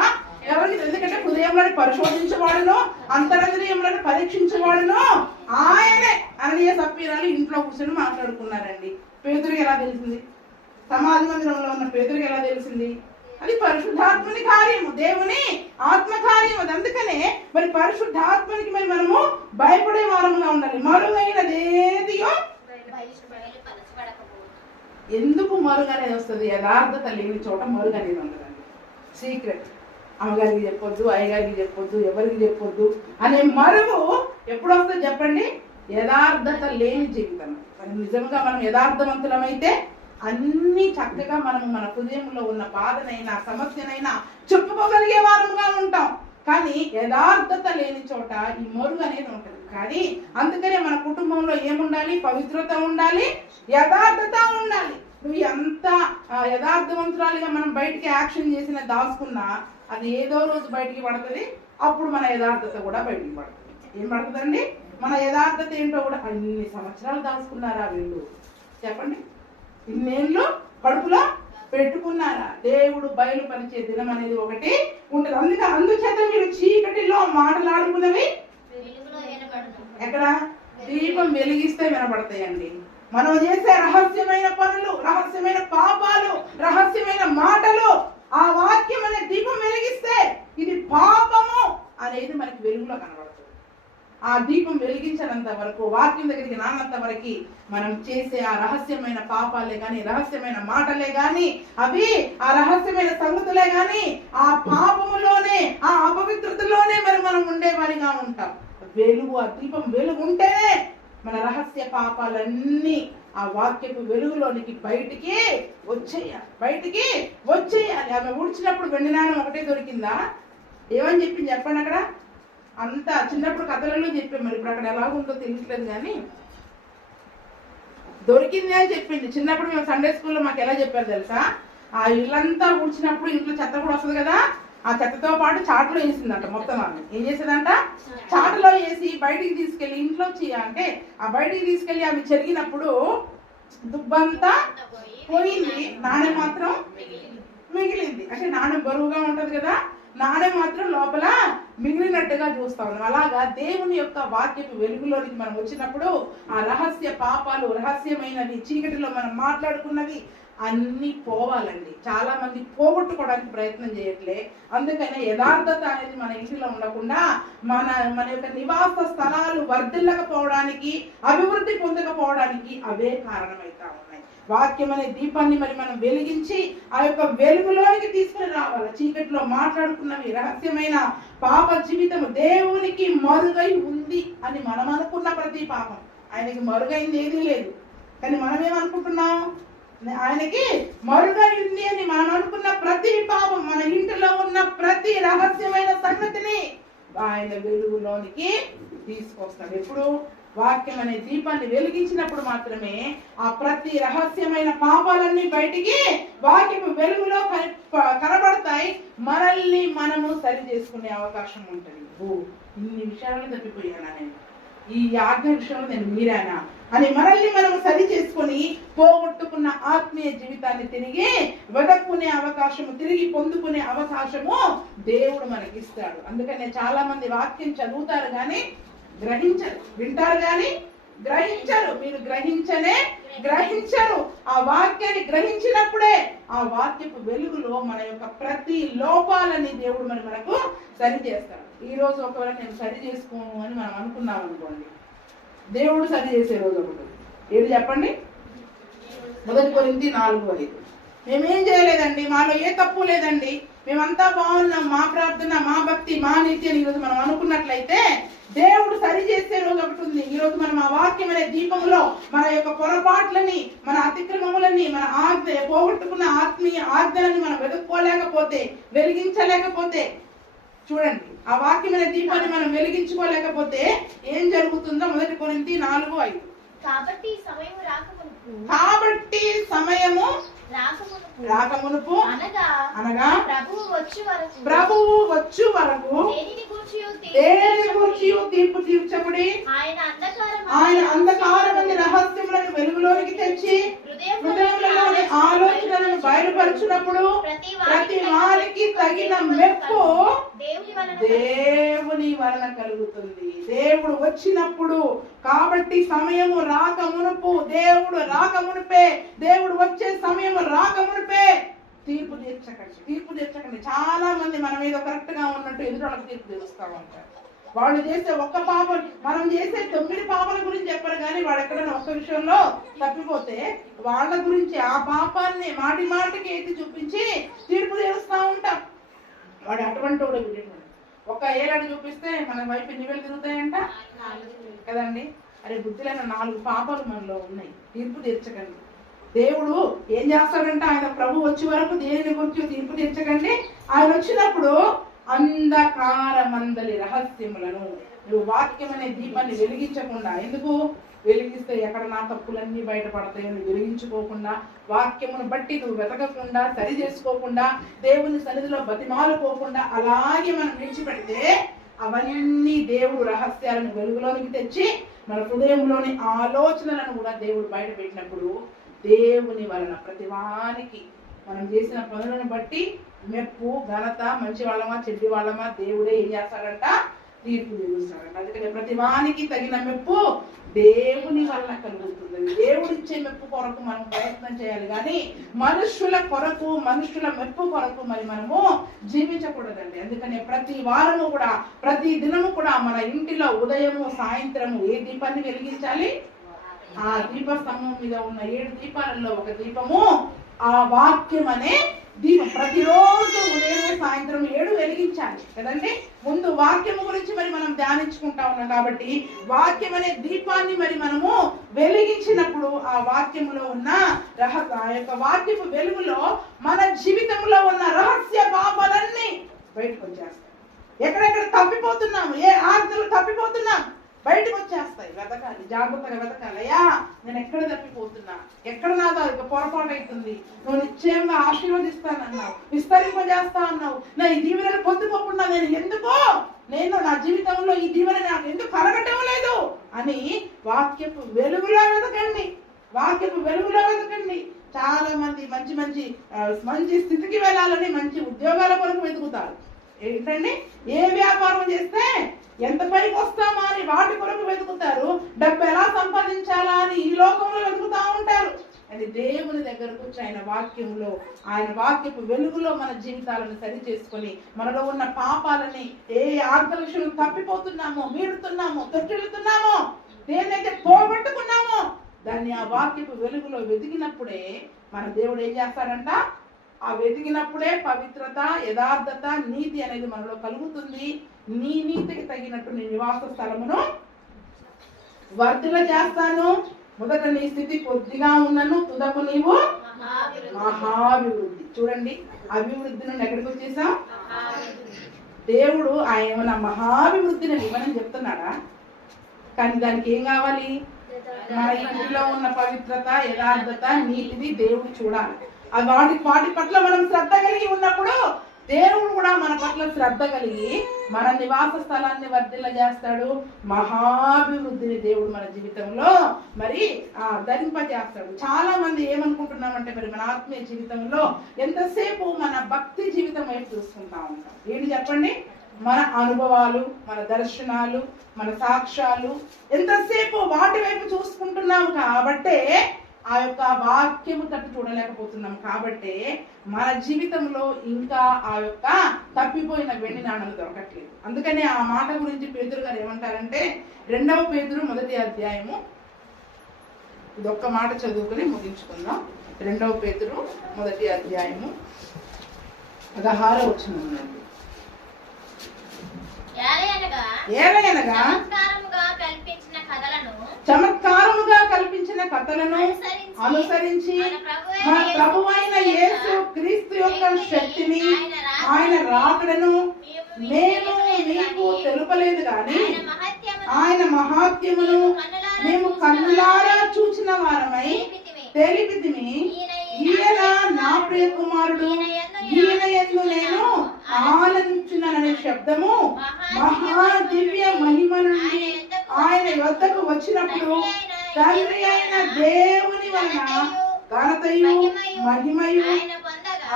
ఎవరికి. ఎందుకంటే హృదయంలోని పరిశోధించేవాడును, అంతరంద్రియంలోని పరీక్షించేవాడును ఆయనే. అననీయ సప్పీరాలు ఇంట్లో కూర్చొని మాట్లాడుకున్నారండి. పేతురికి ఎలా తెలిసింది? సమాధి మందిరంలో ఉన్న పేతురికి ఎలా తెలిసింది? అది పరిశుద్ధాత్మని కార్యము, దేవుని ఆత్మ కార్యము. అందుకనే మరి పరిశుద్ధాత్మనికి మరి మనము భయపడే వారముగా ఉండాలి. మరుగైనదేదియో ఎందుకు మరుగు అనేది వస్తుంది? యథార్థత లేని చోట మరుగు అనేది ఉండదండి. సీక్రెట్, అమ్మగారికి చెప్పొద్దు, అయ్యగారికి చెప్పొద్దు, ఎవరికి చెప్పొద్దు అనే మరుగు ఎప్పుడు వస్తుంది చెప్పండి? యథార్థత లేని జీవితం. మరి నిజంగా మనం యథార్థవంతులమైతే అన్ని చక్కగా మనం మన హృదయంలో ఉన్న బాధనైనా సమస్యనైనా చెప్పుకోగలిగే వారముగా ఉంటాం. కానీ యథార్థత లేని చోట ఈ మరుగు అనేది ఉంటుంది. కానీ అందుకనే మన కుటుంబంలో ఏముండాలి? పవిత్రత ఉండాలి, యథార్థత ఉండాలి. నువ్వు ఎంత యథార్థవంతురాలిగా మనం బయటికి యాక్షన్ చేసిన దాచుకున్నా అది ఏదో రోజు బయటికి పడుతుంది. అప్పుడు మన యథార్థత కూడా బయటికి పడుతుంది. ఏం పడుతుందండి? మన యథార్థత ఏంటో కూడా. అన్ని సంవత్సరాలు దాచుకున్నారా వీళ్ళు చెప్పండి? ఇన్నేళ్ళు కడుపులో పెట్టుకున్నారా? దేవుడు బయలుపరిచే దినం అనేది ఒకటి ఉంటుంది. అందుచేత మీరు చీకటిలో మాట్లాడుకున్నవి ఎక్కడ? దీపం వెలిగిస్తే వినపడతాయండి. మనం చేసే రహస్యమైన పనులు, రహస్యమైన పాపాలు, రహస్యమైన మాటలు ఆ వాక్యం అనే దీపం వెలిగిస్తే ఇది పాపము అనేది మనకి వెలుగులో కనబడుతుంది. ఆ దీపం వెలిగించినంత వరకు, వాక్యం దగ్గరికి రానంత వరకు మనం చేసే ఆ రహస్యమైన పాపాలే గాని, రహస్యమైన మాటలే గాని, అవి ఆ రహస్యమైన సంగతులే గాని ఆ పాపములోనే, ఆ అపవిత్రతలోనే మరి మనం ఉండేవారిగా ఉంటాం. వెలుగు, ఆ దీపం వెలుగు ఉంటేనే మన రహస్య పాపాలన్నీ ఆ వాక్యపు వెలుగులోనికి బయటికి వచ్చేయాలి. ఆమె ఊడ్చినప్పుడు వెండి నాణం ఒకటే దొరికిందా? ఏమని చెప్పింది చెప్పండి. అక్కడ అంతా చిన్నప్పుడు కథలలో చెప్పాం, మరి ఇప్పుడు అక్కడ ఎలాగుందో తెలియట్లేదు, కానీ దొరికింది అని చెప్పింది. చిన్నప్పుడు మేము సండే స్కూల్లో మాకు ఎలా చెప్పారు తెలుసా? ఆ ఇల్లంతా ఊడ్చినప్పుడు ఇంట్లో చెత్త కూడా వస్తుంది కదా, ఆ చెత్తతో పాటు చాటలో వేసిందంట. మొత్తం ఆమె ఏం చేసేదంట? చాటలో వేసి బయటికి తీసుకెళ్లి ఇంట్లో అంటే ఆ బయటికి తీసుకెళ్లి ఆమె చెరిగినప్పుడు దుబ్బంతా పోయింది, నాణెం మాత్రం మిగిలింది. అంటే నాణెం బరువుగా ఉంటది కదా, నాణెం మాత్రం లోపల మిగిలినట్టుగా చూస్తా ఉన్నాం. అలాగా దేవుని యొక్క వాక్యపు వెలుగులోనికి మనం వచ్చినప్పుడు ఆ రహస్య పాపాలు, రహస్యమైనవి, చీకటిలో మనం మాట్లాడుకున్నవి అన్ని పోవాలండి. చాలా మంది పోగొట్టుకోవడానికి ప్రయత్నం చేయట్లే. అందుకనే యథార్థత అనేది మన ఇంటిలో ఉండకుండా మన యొక్క నివాస స్థలాలు వర్ధిల్లకపోవడానికి, అభివృద్ధి పొందకపోవడానికి అవే కారణమైతా ఉన్నాయి. వాక్యం అనే దీపాన్ని మరి మనం వెలిగించి ఆ యొక్క వెలుగులోనికి తీసుకుని రావాలి. చీకటిలో మాట్లాడుకున్నవి, రహస్యమైన పాప జీవితం దేవునికి మరుగై ఉంది అని మనం అనుకున్న ప్రతి పాపం, ఆయనకి మరుగైంది ఏదీ లేదు. కానీ మనం ఏమనుకుంటున్నాం? ఆయనకి మరుగై ఉంది అని మనం అనుకున్న ప్రతి పాపం, మన ఇంటిలో ఉన్న ప్రతి రహస్యమైన సంగతిని ఆయన వెలుగులోనికి తీసుకొస్తాడు. ఎప్పుడు? వాక్యం అనే దీపాన్ని వెలిగించినప్పుడు మాత్రమే ఆ ప్రతి రహస్యమైన పాపాలన్నీ బయటికి వాక్యపు వెలుగులో కనబడతాయి. మనల్ని మనము సరి చేసుకునే అవకాశం ఉంటుంది. ఇన్ని విషయాలను తప్పిపోయానా నేను, ఈ ఆజ్ఞ విషయంలో నేను మీరానా అని మనల్ని మనం సరి చేసుకొని పోగొట్టుకున్న ఆత్మీయ జీవితాన్ని తిరిగి వెదక్కునే అవకాశము, తిరిగి పొందుకునే అవకాశము దేవుడు మనకి ఇస్తాడు. అందుకనే చాలా మంది వాక్యం చదువుతారు కానీ గ్రహించరు, వింటారు కానీ గ్రహించరు. మీరు గ్రహించరు. ఆ వాక్యాన్ని గ్రహించినప్పుడే ఆ వాక్యపు వెలుగులో మన యొక్క ప్రతి లోపాలని దేవుడు మనకు సరి చేస్తాడు. ఈ రోజు ఒకవేళ నేను సరి చేసుకోను అని మనం అనుకున్నాం అనుకోండి, దేవుడు సరి చేసే రోజు ఒకటి ఏది చెప్పండి? 1 కొరింథీ 4:5. మేమేం చేయలేదండి, మాలో ఏ తప్పు లేదండి, మేమంతా బాగున్నాం, మా ప్రార్థన, మా భక్తి, మా నీతి అని ఈరోజు మనం అనుకున్నట్లయితే దేవుడు సరి చేసే రోజు ఒకటి ఉంది. ఈ రోజు మనం ఆ వాక్యం అనే దీపంలో మన యొక్క పొరపాట్లని, మన అతిక్రమములని, మన ఆజ్ఞ పోగొట్టుకున్న ఆత్మీయ ఆజ్ఞలని మనం వెతుక్కోలేకపోతే, వెలిగించలేకపోతే, చూడండి ఆ వాక్యం అనే దీపాన్ని మనం వెలిగించుకోలేకపోతే ఏం జరుగుతుందో 1 కొరింథీ 4:5. కాబట్టి సమయము రాకమునుపు అనగా ప్రభువు వచ్చు వరకు దేనిని గూర్చి తీర్పు తీర్చకుడి. ఆయన అంధకారమైన రహస్యములను వెలుగులోనికి తెచ్చి హృదయంలోని ఆలోచనలను బయలుపరచునప్పుడు ప్రతి వారికి తగిన మెప్పు దేవుని వలన కలుగుతుంది. దేవుడు వచ్చినప్పుడు, కాబట్టి సమయము రాకమునుపు, దేవుడు వచ్చే సమయము రాకమునుపే తీర్పు తీర్చకండి. చాలా మంది మన మీద కరెక్ట్ గా ఉన్నట్టు ఎదురులకు తీర్పు తీరుస్తా ఉంటారు. వాళ్ళు చేసే ఒక్క పాపం, మనం చేసే 9 పాపాల గురించి చెప్పరు కానీ వాడు ఎక్కడైనా ఒక్క విషయంలో తప్పిపోతే వాళ్ళ గురించి ఆ పాపాన్ని మాటికి ఎత్తి చూపించి తీర్పు తీరుస్తా ఉంటాం. వాడు అటువంటి వాడు ఒక ఏలాడు చూపిస్తే మన వైపు ఎన్ని వేలు తిరుగుతాయంట కదండి. అరే బుద్ధిలైన 4 పాపాలు మనలో ఉన్నాయి. తీర్పు తీర్చకండి. దేవుడు ఏం చేస్తాడంటే ఆయన ప్రభు వచ్చే వరకు దేనిని గురించి తీర్పు తీర్చకండి. ఆయన వచ్చినప్పుడు అంధకారమందలి రహస్యములను, నువ్వు వాక్యం అనే దీపాన్ని వెలిగించకుండా, ఎందుకు వెలిగిస్తే ఎక్కడ నా తప్పులన్నీ బయటపడతాయో నువ్వు వెలిగించుకోకుండా, వాక్యమును బట్టి నువ్వు వెతకకుండా, సరి చేసుకోకుండా, దేవుని సన్నిధిలో బతిమాలుకోకుండా అలాగే మనం విడిచిపెడితే అవన్నీ దేవుడు రహస్యాలను వెలుగులోనికి తెచ్చి మన హృదయంలోని ఆలోచనలను కూడా దేవుడు బయట పెట్టినప్పుడు దేవుని వలన ప్రతి వారికి మనం చేసిన పనులను బట్టి మెప్పు, ఘనత, మంచి వాళ్ళమా చెడ్డి వాళ్ళమా దేవుడే ఏం చేస్తాడంట? తీర్పు తీరుస్తాడంట. అందుకని ప్రతి వానికి తగిన మెప్పు దేవుని వలన కలుగుతుంది. దేవుడిచ్చే మెప్పు కొరకు మనం ప్రయత్నం చేయాలి కానీ మనుషుల కొరకు, మనుషుల మెప్పు కొరకు మరి మనము జీవించకూడదండి. అందుకని ప్రతి వారము కూడా, ప్రతి దినము కూడా మన ఇంటిలో ఉదయము సాయంత్రము ఏ దీపాన్ని వెలిగించాలి? ఆ దీపస్తంభం మీద ఉన్న 7 దీపాలలో ఒక దీపము ఆ వాక్యం అనే దీపం. ప్రతిరోజు ఉదయం సాయంత్రం 7 వెలిగించాలి కదండి. ముందు వాక్యము గురించి మరి మనం ధ్యానించుకుంటా ఉన్నాం కాబట్టి వాక్యం అనే దీపాన్ని మరి మనము వెలిగించినప్పుడు ఆ వాక్యములో ఉన్న ఆ యొక్క వాక్యపు వెలుగులో మన జీవితంలో ఉన్న రహస్య పాపాలన్నీ బయటకు వచ్చేస్తాయి. ఎక్కడెక్కడ తప్పిపోతున్నాము, ఏ ఆజ్ఞలు తప్పిపోతున్నాం బయటకు వచ్చేస్తాయి. వెతకాలి, జాగ్రత్తగా వెతకాలి. అయ్యా నేను ఎక్కడ తప్పిపోతున్నా, ఎక్కడ నాదో పొరపాటు అవుతుంది, నువ్వు నిశ్చయంగా ఆశీర్వదిస్తానన్నావు, విస్తరింపజేస్తా అన్నావు, నా ఈ దీవెనను పొందుకోకుండా నేను నా జీవితంలో ఈ దీవెన నాకు ఎందుకు కలగటం లేదు అని వాక్యపు వెలుగులో వెతకండి. వాక్యపు వెలుగులో వెతకండి. చాలా మంది మంచి మంచి మంచి స్థితికి వెళ్ళాలని మంచి ఉద్యోగాల కొరకు వెతుకుతారు. ఏంటండి, ఏ వ్యాపారం చేస్తే ఎంత పైకి వస్తామా అని వాటి కొరకు వెతుకుతారు. డబ్బు ఎలా సంపాదించాలా అని ఈ లోకంలో వెతుకుతా ఉంటారు. అది దేవుని దగ్గరకు వచ్చి ఆయన వాక్యంలో, ఆయన వాక్యపు వెలుగులో మన జీవితాలను సరి చేసుకొని మనలో ఉన్న పాపాలని, ఏ ఆర్గలక్షణం తప్పిపోతున్నామో, మీరుతున్నామో, తొట్టిల్లుతున్నామో, దేన్నైతే పోగొట్టుకున్నామో దాన్ని ఆ వాక్యపు వెలుగులో వెతికినప్పుడే మన దేవుడు ఏం చేస్తాడంట, ఆ వెతికినప్పుడే పవిత్రత, యథార్థత, నీతి అనేది మనలో కలుగుతుంది. నీ నీతికి తగినట్టు నీ నివాస స్థలమును వర్ధిల చేస్తాను. మొదట నీ స్థితి కొద్దిగా ఉన్నను, తుదకు నీవు మహాభివృద్ధి. చూడండి, అభివృద్ధి నుండి ఎక్కడికి వచ్చేసాం. దేవుడు ఆయన మహాభివృద్ధిని ఇవ్వనని చెప్తున్నాడా? కానీ దానికి ఏం కావాలి? మన ఇంటిలో ఉన్న పవిత్రత, యథార్థత, నీతిని దేవుడు చూడాలి. వాటి పట్ల మనం శ్రద్ధ కలిగి ఉన్నప్పుడు దేవుడు కూడా మన పట్ల శ్రద్ధ కలిగి మన నివాస స్థలాన్ని వర్ధిల్ల చేస్తాడు. మహాభివృద్ధిని దేవుడు మన జీవితంలో మరి ధరింపజేస్తాడు. చాలా మంది ఏమనుకుంటున్నామంటే మరి మన ఆత్మీయ జీవితంలో ఎంతసేపు మన భక్తి జీవితం వైపు చూసుకుంటా ఉంటాం. ఏంటి చెప్పండి? మన అనుభవాలు, మన దర్శనాలు, మన సాక్ష్యాలు ఎంతసేపు వాటి వైపు చూసుకుంటున్నాం కాబట్టే ఆ యొక్క వాక్యము తట్టు చూడలేకపోతున్నాం. కాబట్టి మన జీవితంలో ఇంకా ఆ యొక్క తప్పిపోయిన వెండి నాణాలు దొరకట్లేదు. అందుకనే ఆ మాట గురించి పేతురు గారు ఏమంటారంటే 2వ పేతురు 1వ అధ్యాయము, ఇదొక్క మాట చదువుకుని ముగించుకుందాం. 2వ పేతురు 1వ అధ్యాయము 16వ వచనం నుండి. ఏలయనగా చమత్కారముగా కల్పించిన కథలను అనుసరించి మన ప్రభువైన యేసు క్రీస్తు యొక్క శక్తిని, ఆయన రాకడను మేము మీకు తెలుపలేదు గాని ఆయన మహాత్యమును మేము కన్నులారా చూచిన వారమై తెలిపితిమి. ఈయన నా ప్రియ కుమారుడు, ఈయన యందు నేను ఆనందించుననే శబ్దము మహా దివ్య మహిమ నుండి ఆయన యొద్దకు వచ్చినప్పుడు తండ్రి అయిన దేవుని వలన ఘనతయు మహిమయు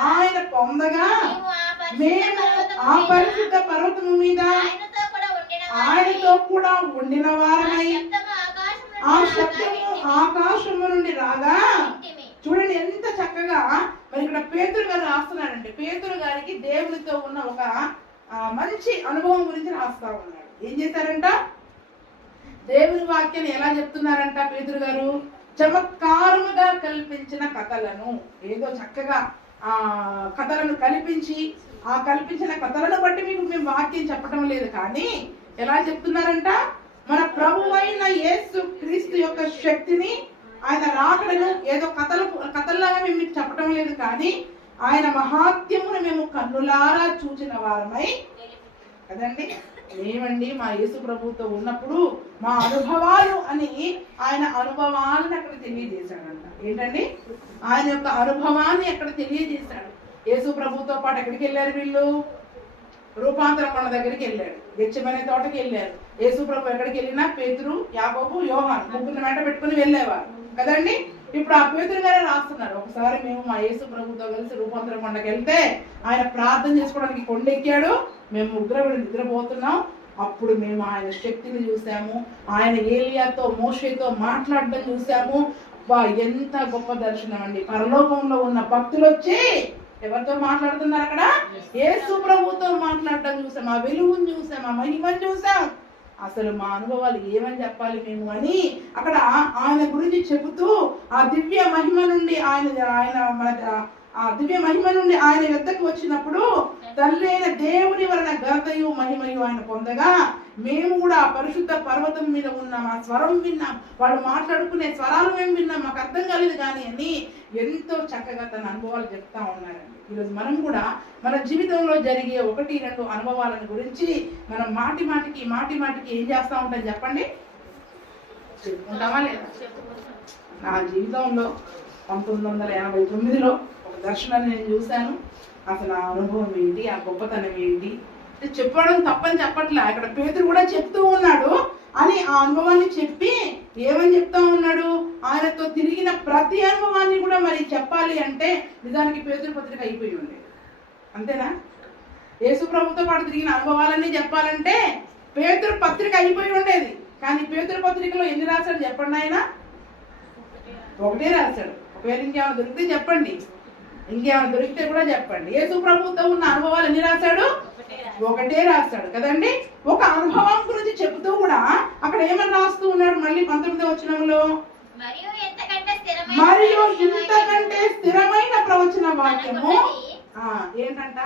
ఆయన పొందగా మేము ఆ పరిశుద్ధ పర్వతము మీద ఆయనతో కూడా ఉండిన వారమై ఆ శబ్దము ఆకాశము నుండి రాగా. చూడండి ఎంత చక్కగా మరి ఇక్కడ పేతురు గారు రాస్తున్నాడంటే, పేతురు గారికి దేవునితో ఉన్న ఒక మంచి అనుభవం గురించి రాస్తా ఉన్నాడు. ఏం చేశారంట? దేవుని వాక్యాన్ని ఎలా చెప్తున్నారంట పేతురు గారు? చమత్కారముగా కల్పించిన కథలను, ఏదో చక్కగా కథలను కల్పించి, ఆ కల్పించిన కథలను బట్టి మీకు మేము వాక్యం చెప్పడం లేదు, కానీ ఎలా చెప్తున్నారంట? మన ప్రభువైన యేసు క్రీస్తు యొక్క శక్తిని, ఆయన రాకడను ఏదో కథల్లాగా మేము మీకు చెప్పడం లేదు, కానీ ఆయన మహాత్యమును మేము కన్నులారా చూచిన వారమై కదండి. ఏమండి, మా యేసు ప్రభుతో ఉన్నప్పుడు మా అనుభవాలు అని ఆయన అనుభవాలను అక్కడ తెలియజేశాడంట. ఏంటండి? ఆయన యొక్క అనుభవాన్ని అక్కడ తెలియజేశాడు. యేసు ప్రభుతో పాటు ఎక్కడికి వెళ్ళారు వీళ్ళు? రూపాంతర కొండ దగ్గరికి వెళ్ళాడు, గెత్సేమనే తోటకి వెళ్ళారు. యేసు ప్రభు ఎక్కడికి వెళ్ళినా పేతురు, యాకోబు, యోహాను ముగ్గురిని వెంట పెట్టుకుని వెళ్ళేవారు కదండి. ఇప్పుడు ఆ పేతురు గారే రాస్తున్నారు, ఒకసారి మేము మా యేసు ప్రభుతో కలిసి రూపాంతర కొండకి వెళ్తే ఆయన ప్రార్థన చేసుకోవడానికి కొండెక్కాడు, మేము ముగ్గురు నిద్రపోతున్నాం. అప్పుడు మేము ఆయన శక్తిని చూసాము, ఆయన ఏలియాతో మోషేతో మాట్లాడడం చూసాము. ఎంత గొప్ప దర్శనం అండి! పరలోకంలో ఉన్న భక్తులు వచ్చి ఎవరితో మాట్లాడుతున్నారు? అక్కడ యేసు ప్రభుతో మాట్లాడడం చూసాం, ఆ వెలుగును చూసాం, ఆ మహిమను చూసాం. అసలు మా అనుభవాలు ఏమని చెప్పాలి మేము అని అక్కడ ఆయన గురించి చెబుతూ ఆ దివ్య మహిమ నుండి ఆ దివ్య మహిమ నుండి ఆయన వద్దకు వచ్చినప్పుడు తల్లి అయిన దేవుని వలన ఘనతయు మహిమయు ఆయన పొందగా మేము కూడా ఆ పరిశుద్ధ పర్వతం మీద ఉన్నాం, ఆ స్వరం విన్నాం, వాళ్ళు మాట్లాడుకునే స్వరాలు మేము విన్నాం, మాకు అర్థం కాలేదు కానీ అని ఎంతో చక్కగా తన అనుభవాలు చెప్తా ఉన్నారండి. ఈరోజు మనం కూడా మన జీవితంలో జరిగే 1-2 అనుభవాలను గురించి మనం మాటి మాటికి ఏం చేస్తా ఉంటాం చెప్పండి, చెప్పుకుంటామా లేదా? నా జీవితంలో 1989లో ఒక దర్శనాన్ని నేను చూశాను. అసలు ఆ అనుభవం ఏంటి, ఆ గొప్పతనం ఏంటి చెప్పడం తప్పని చెప్పట్లే, అక్కడ పేతురు కూడా చెప్తూ ఉన్నాడు అని ఆ అనుభవాన్ని చెప్పి ఏమని చెప్తా ఉన్నాడు, ఆయనతో తిరిగిన ప్రతి అనుభవాన్ని కూడా మరి చెప్పాలి అంటే నిజానికి పేతురు పత్రిక అయిపోయి ఉండేది. అంతేనా? యేసు ప్రభుతో పాటు తిరిగిన అనుభవాలన్నీ చెప్పాలంటే పేతురు పత్రిక అయిపోయి ఉండేది. కానీ పేతురు పత్రికలో ఎన్ని రాశాడు చెప్పండి? ఆయన 1 రాశాడు. ఒకవేళ ఇంకేమైనా దొరికితే చెప్పండి, ఇంకేమైనా దొరికితే కూడా చెప్పండి. యేసు ప్రభుతో ఉన్న అనుభవాలు ఎన్ని రాశాడు? 1 రాస్తాడు కదండి. ఒక అనుభవం గురించి చెబుతూ కూడా అక్కడ ఏమని రాస్తూ ఉన్నాడు మళ్ళీ 19వ వచనంలో, మరియు ఇంతకంటే స్థిరమైన ప్రవచన వాక్యము ఏంటంట,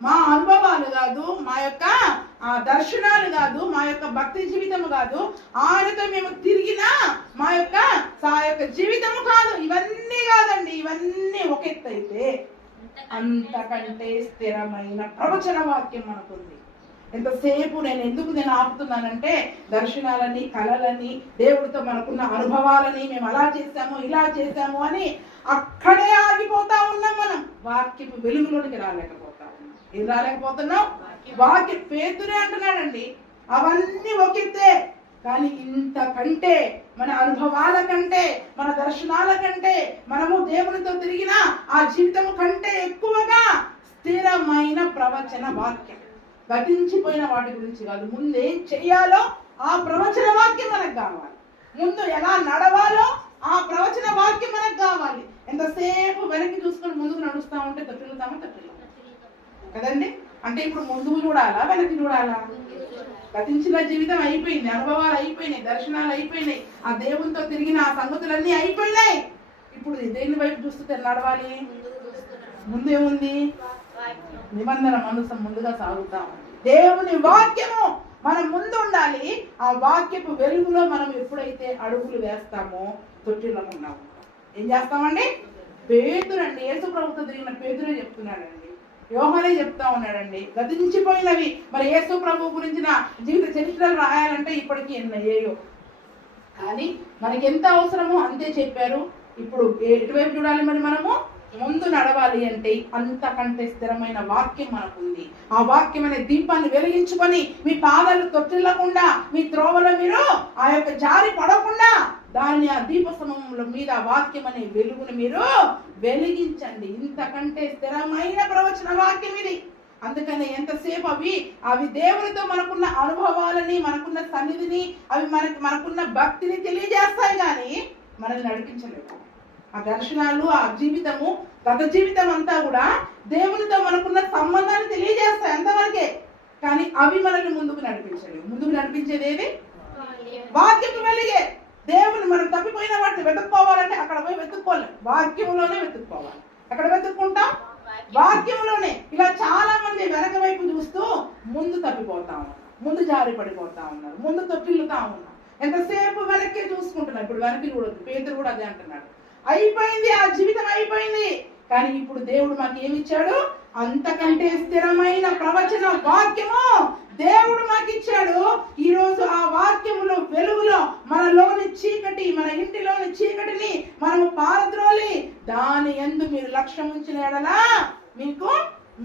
మా అనుభవాలు కాదు, మా యొక్క దర్శనాలు కాదు, మా యొక్క భక్తి జీవితము కాదు, ఆయనతో మేము తిరిగిన మా యొక్క జీవితము కాదు, ఇవన్నీ కాదండి, ఇవన్నీ ఒక ఎత్తు అయితే అంతకంటే స్థిరమైన ప్రవచన వాక్యం మనకుంది. ఎంతసేపు నేను ఆపుతున్నానంటే దర్శనాలని, కళలని, దేవుడితో మనకున్న అనుభవాలని మేము అలా చేశాము ఇలా చేశాము అని అక్కడే ఆగిపోతా ఉన్నాం. మనం వాక్యపు వెలుగులోనికి రాలేకపోతా ఉన్నాం. ఏం రాలేకపోతున్నాం? వాక్య పేతురే అంటున్నాడండి, అవన్నీ ఒకెత్తే, కానీ ఇంతకంటే మన అనుభవాల కంటే, మన దర్శనాల కంటే, మనము దేవునితో తిరిగిన ఆ జీవితం కంటే ఎక్కువగా స్థిరమైన ప్రవచన వాక్యం. గతించిపోయిన వాటి గురించి కాదు, ముందు ఏం చెయ్యాలో ఆ ప్రవచన వాక్యం మనకు కావాలి, ముందు ఎలా నడవాలో ఆ ప్రవచన వాక్యం మనకు కావాలి. ఎంతసేపు వెనక్కి చూసుకొని ముందుకు నడుస్తా ఉంటే తట్టులుతామా? కదండి. అంటే ఇప్పుడు ముందుకు చూడాలా, వెనక్కి చూడాలా? గతించిన జీవితం అయిపోయింది, అనుభవాలు అయిపోయినాయి, దర్శనాలు అయిపోయినాయి, ఆ దేవునితో తిరిగిన ఆ సంగతులన్నీ అయిపోయినాయి. ఇప్పుడు దేని వైపు చూస్తే నడవాలి? ముందేముంది? నిబంధన మనసం ముందుగా సాగుతా ఉంది. దేవుని వాక్యము మనం ముందు ఉండాలి. ఆ వాక్యపు వెలుగులో మనం ఎప్పుడైతే అడుగులు వేస్తామో తొట్టిల్లకుండా ఉంటాం. ఏం చేస్తామండి? పేతురండి, యేసు ప్రభుతో తిరిగిన పేతురే చెప్తున్నాడండి, యోహానే చెప్తా ఉన్నాడండి. గతించిపోయినవి మరి యేసు ప్రభు గురించిన జీవిత చరిత్రలు రాయాలంటే ఇప్పటికీ ఎన్నయ్యేయో, కానీ మనకి ఎంత అవసరమో అంతే చెప్పారు. ఇప్పుడు ఎటువైపు చూడాలి? మరి మనము ముందు నడవాలి అంటే అంతకంటే స్థిరమైన వాక్యం మనకుంది. ఆ వాక్యం అనే దీపాన్ని వెలిగించుకొని మీ పాదాలు తొట్టిల్లకుండా, మీ త్రోవలో మీరు ఆ యొక్క జారి పడకుండా దాన్ని ఆ దీప సమూహంలో మీద వాక్యం అనే వెలుగుని మీరు వెలిగించండి. ఇంతకంటే స్థిరమైన ప్రవచన వాక్యం ఇది. అందుకని ఎంతసేపు అవి దేవునితో మనకున్న అనుభవాలని, మనకున్న సన్నిధిని, అవి మనకున్న భక్తిని తెలియజేస్తాయి కానీ మనల్ని నడిపించలేవు. ఆ దర్శనాలు, ఆ జీవితము, గత జీవితం అంతా కూడా దేవునితో మనకున్న సంబంధాన్ని తెలియజేస్తాయి అంతవరకే, కానీ అవి మనల్ని ముందుకు నడిపించలేవు. ముందుకు నడిపించేది ఏది? వాక్యము వెలిగే. దేవుని మనం తప్పిపోయిన వాటిని వెతుక్కోవాలంటే అక్కడ పోయి వెతుక్కోలేం, వాక్యంలోనే వెతుక్కోవాలి. ఎక్కడ వెతుక్కుంటాం? వాక్యంలోనే. ఇలా చాలా మంది వెనక వైపు చూస్తూ ముందు తప్పిపోతా ఉన్నారు, ముందు జారి పడిపోతా ఉన్నారు, ముందు తొట్టిల్లుతా ఉన్నారు. ఎంతసేపు వెనక్కి చూసుకుంటున్నారు. ఇప్పుడు వెనక్కి చూడొద్దు, పేతురు కూడా అదే అంటున్నాడు. అయిపోయింది, ఆ జీవితం అయిపోయింది. కానీ ఇప్పుడు దేవుడు మాకు ఏమిచ్చాడు? అంతకంటే స్థిరమైన ప్రవచన వాక్యము దేవుడు మాకు ఇచ్చాడు. ఈ రోజు ఆ వాక్యములో వెలుగులో మనలోని చీకటి, మన ఇంటిలోని చీకటిని మనము పారద్రోలి దాని యందు మీరు లక్ష్యం ఉంచిన ఎడలా మీకు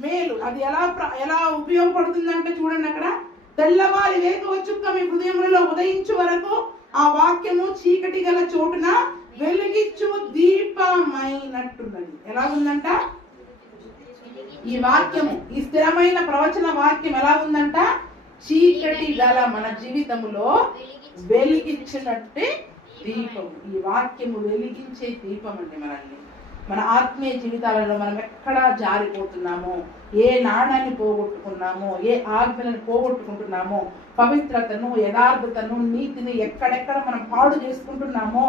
మేలు. అది ఎలా ఉపయోగపడుతుందంటే చూడండి, అక్కడ తెల్లవారి వేకువ చుక్క మీ హృదయములలో ఉదయించు వరకు ఆ వాక్యము చీకటి గల చోటున వెలిగిచ్చు దీపమైనట్టున్నది. ఎలా ఉందంట ఈ వాక్యము? ఈ స్థిరమైన ప్రవచన వాక్యం ఎలా ఉందంట? చీకటి గల మన జీవితములో వెలిగించినట్టే దీపము. ఈ వాక్యము వెలిగించే దీపం అండి. మన ఆత్మీయ జీవితాలలో మనం ఎక్కడ జారిపోతున్నామో, ఏ నాణాన్ని పోగొట్టుకున్నామో, ఏ ఆజ్ఞలను పోగొట్టుకుంటున్నామో, పవిత్రతను, యథార్థతను, నీతిని ఎక్కడెక్కడ మనం పాడు చేసుకుంటున్నామో,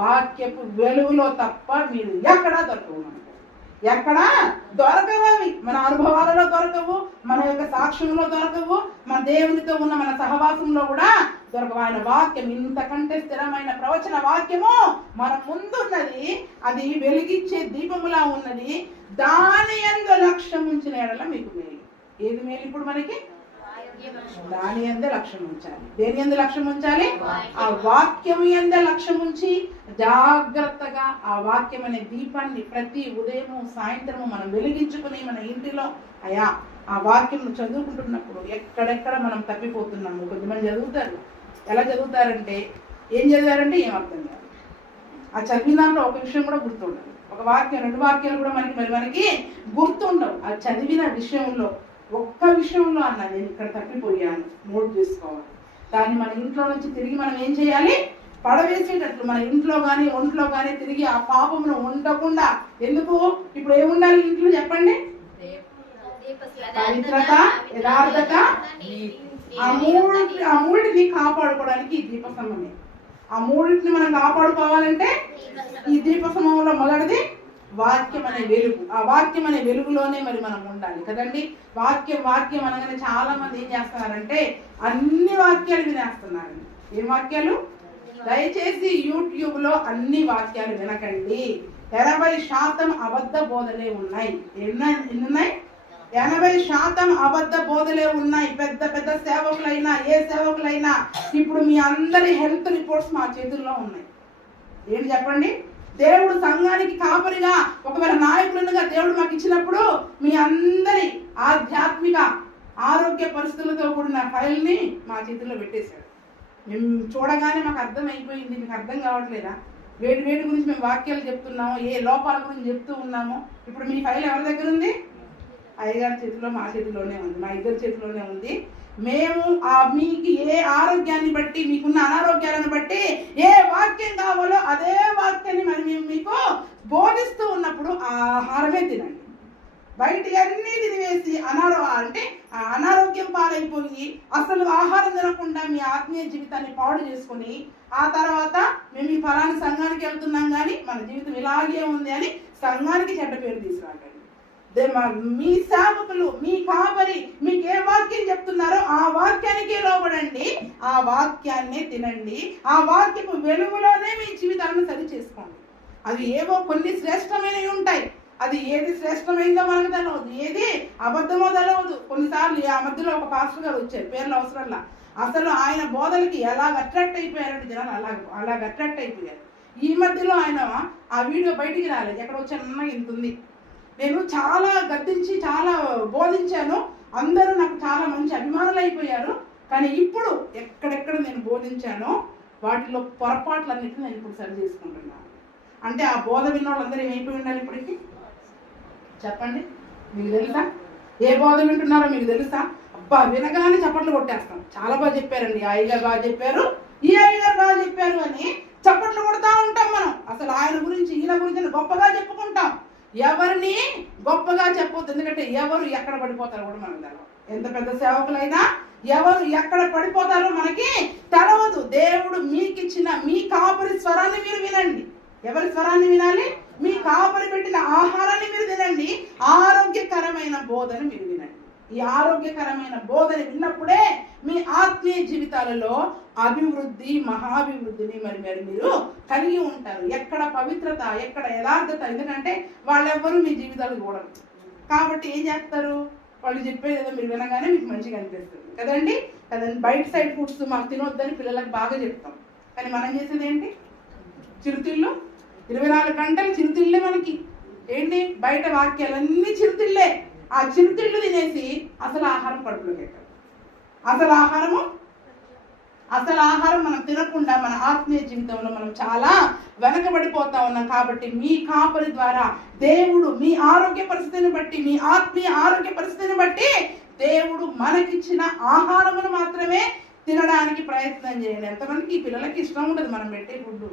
వాక్యపు వెలుగులో తప్ప మీరు ఎక్కడా దొరకవు. మనకు ఎక్కడా దొరకవు. అవి మన అనుభవాలలో దొరకవు, మన యొక్క సాక్ష్యంలో దొరకవు, మన దేవునితో ఉన్న మన సహవాసంలో కూడా దొరకవు. ఆయన వాక్యం ఇంతకంటే స్థిరమైన ప్రవచన వాక్యము మన ముందున్నది. అది వెలిగించే దీపములా ఉన్నది. దాని యందు లక్ష్యం ఉంచిన ఎడల మీకు మేలు. ఏది మేలు ఇప్పుడు మనకి? దాని యందే లక్ష్యం ఉంచాలి. దేని యందు లక్ష్యం ఉంచాలి? ఆ వాక్యం యందే లక్ష్యం ఉంచి జాగ్రత్తగా ఆ వాక్యం అనే దీపాన్ని ప్రతి ఉదయము సాయంత్రము మనం వెలిగించుకుని మన ఇంటిలో అయా ఆ వాక్యం చదువుకుంటున్నప్పుడు ఎక్కడెక్కడ మనం తప్పిపోతున్నాము. కొద్దిమంది చదువుతారు. ఎలా చదువుతారంటే, ఏం చదివారంటే ఏం అర్థం కాదు. ఆ చదివిన దాంట్లో ఒక విషయం కూడా గుర్తుండదు. ఒక వాక్యం, 2 వాక్యాలు కూడా మనకి గుర్తుండవు. ఆ చదివిన విషయంలో ఒక్క విషయంలో అన్న నేను ఇక్కడ తప్పిపోయాను, నోట్ చేసుకోవాలి. దాన్ని మన ఇంట్లో నుంచి తిరిగి మనం ఏం చేయాలి? పడవేసేటట్లు మన ఇంట్లో కానీ ఒంట్లో కానీ తిరిగి ఆ పాపమును ఉండకుండా. ఎందుకు? ఇప్పుడు ఏముండాలి ఇంట్లో చెప్పండి? పవిత్రత, యథార్థత, ఆ మూడింటిని కాపాడుకోవడానికి ఈ దీపస్తంభమే. ఆ మూడింటిని మనం కాపాడుకోవాలంటే ఈ దీపస్తంభంలో మొదటిది వాక్యం అనే వెలుగు. ఆ వాక్యం అనే వెలుగులోనే మరి మనం ఉండాలి కదండి. వాక్యం అనగానే చాలా మంది ఏం చేస్తున్నారంటే అన్ని వాక్యాలు వినేస్తున్నారు. ఏం వాక్యాలు? దయచేసి యూట్యూబ్ లో అన్ని వాక్యాలు వినకండి. 80% అబద్ధ బోధలే ఉన్నాయి. ఎన్ని ఉన్నాయి? 80% అబద్ధ బోధలే ఉన్నాయి. పెద్ద పెద్ద సేవకులైనా ఏ సేవకులైనా ఇప్పుడు మీ అందరి హెల్త్ రిపోర్ట్స్ మా చేతుల్లో ఉన్నాయి. ఏంటి చెప్పండి? దేవుడు సంఘానికి కాపరిగా ఒకవేళ నాయకులుగా దేవుడు మాకు ఇచ్చినప్పుడు మీ అందరి ఆధ్యాత్మిక ఆరోగ్య పరిస్థితులతో కూడిన ఫైల్ని మా చేతుల్లో పెట్టేశాడు. మేము చూడగానే మాకు అర్థం అయిపోయింది. మీకు అర్థం కావట్లేదా? వేడి గురించి మేము వాక్యాలు చెప్తున్నాము, ఏ లోపాల గురించి చెప్తూ ఉన్నాము. ఇప్పుడు మీ ఫైల్ ఎవరి దగ్గర ఉంది? అయ్యగారి చేతిలో, మా చేతిలోనే ఉంది, మా ఇద్దరి చేతిలోనే ఉంది. మేము మీకు ఏ ఆరోగ్యాన్ని బట్టి, మీకున్న అనారోగ్యాలను బట్టి ఏ వాక్యం కావాలో అదే వాక్యాన్ని మరి మేము మీకు బోధిస్తూ ఉన్నప్పుడు ఆ ఆహారమే తినండి. బయట అన్నీ తినివేసి అనారోగ్యం పాలైపోయి అసలు ఆహారం తినకుండా మీ ఆత్మీయ జీవితాన్ని పాడు చేసుకుని ఆ తర్వాత మేము ఈ ఫలాని సంఘానికి వెళ్తున్నాం కానీ మన జీవితం ఇలాగే ఉంది అని సంఘానికి చెడ్డ పేరు తీసుకురాకండి. మీ సేవకులు, మీ కాపరి మీకు ఏ వాక్యం చెప్తున్నారో ఆ వాక్యానికి లోబడండి, ఆ వాక్యాన్నే తినండి. ఆ వాక్యపు వెలుగులోనే మీ జీవితాలను సరి చేసుకోండి. అవి ఏవో కొన్ని శ్రేష్టమైనవి ఉంటాయి. అది ఏది శ్రేష్టమైందో మనకు తెలవదు, ఏది అబద్ధమో తెలవదు. కొన్నిసార్లు ఆ మధ్యలో ఒక పాస్టర్ గారు వచ్చారు, పేర్లు అవసరంలా. అసలు ఆయన బోధలకి ఎలాగ అట్రాక్ట్ అయిపోయారంటే జనాలు అలాగ అట్రాక్ట్ అయిపోయారు. ఈ మధ్యలో ఆయన ఆ వీడియో బయటికి రాలేదు, ఎక్కడ వచ్చానన్నా ఇంత ఉంది. నేను చాలా గద్దించి చాలా బోధించాను, అందరూ నాకు చాలా మంచి అభిమానులు అయిపోయారు. కానీ ఇప్పుడు ఎక్కడెక్కడ నేను బోధించానో వాటిలో పొరపాట్లన్నిటిని నేను ఇప్పుడు సరి చేసుకుంటున్నాను. అంటే ఆ బోధ విన్న వాళ్ళందరూ ఏమైపోయి ఉండాలి ఇప్పటికి? చెప్పండి, మీకు తెలుసా? ఏ బోధ వింటున్నారో మీకు తెలుసా? అబ్బా వినగానే చప్పట్లు కొట్టేస్తాం. చాలా బాగా చెప్పారండి, ఆ అయ్యగారు బాగా చెప్పారు, ఈ అయ్యగారు బాగా చెప్పారు అని చప్పట్లు కొడతా ఉంటాం మనం. అసలు ఆయన గురించి ఈయన గురించి గొప్పగా చెప్పుకుంటాం. ఎవరిని గొప్పగా చెప్పొద్దు, ఎందుకంటే ఎవరు ఎక్కడ పడిపోతారో కూడా మనకు తెలవదు. ఎంత పెద్ద సేవకులైనా ఎవరు ఎక్కడ పడిపోతారో మనకి తెలవదు. దేవుడు మీకు ఇచ్చిన మీ కాపరి స్వరాన్ని మీరు వినండి. ఎవరి స్వరాన్ని వినాలి? మీ కాపరి పెట్టిన ఆహారాన్ని మీరు తినండి, ఆరోగ్యకరమైన బోధన మీరు వినండి. ఈ ఆరోగ్యకరమైన బోధన విన్నప్పుడే మీ ఆత్మీయ జీవితాలలో అభివృద్ధి, మహాభివృద్ధిని మరి మీరు కలిగి ఉంటారు. ఎక్కడ పవిత్రత, ఎక్కడ యథార్థత, ఎందుకంటే వాళ్ళెవ్వరూ మీ జీవితాలు చూడరు. కాబట్టి ఏం చేస్తారు? వాళ్ళు చెప్పేది ఏదో మీరు వినగానే మీకు మంచిగా అనిపిస్తుంది కదండి. బయట సైడ్ ఫుడ్స్ మాకు తినొద్దని పిల్లలకు బాగా చెప్తాం. కానీ మనం చేసేది ఏంటి? చిరుతిళ్ళు, 24 గంటలు చిరుతిళ్ళే మనకి. ఏంటి? బయట వాక్యాలన్నీ చిరుతిళ్ళే. ఆ చిరుతిళ్ళు తినేసి అసలు ఆహారం కడుపులోకి ఎక్కదు. అసలు ఆహారం మనం తినకుండా మన ఆత్మీయ జీవితంలో మనం చాలా వెనకబడిపోతా ఉన్నాం. కాబట్టి మీ కాపరి ద్వారా దేవుడు మీ ఆరోగ్య పరిస్థితిని బట్టి, మీ ఆత్మీయ ఆరోగ్య పరిస్థితిని బట్టి దేవుడు మనకిచ్చిన ఆహారమును మాత్రమే తినడానికి ప్రయత్నం చేయండి. ఎంతమందికి ఈ పిల్లలకి ఇష్టం ఉండదు మనం పెట్టే ఫుడ్,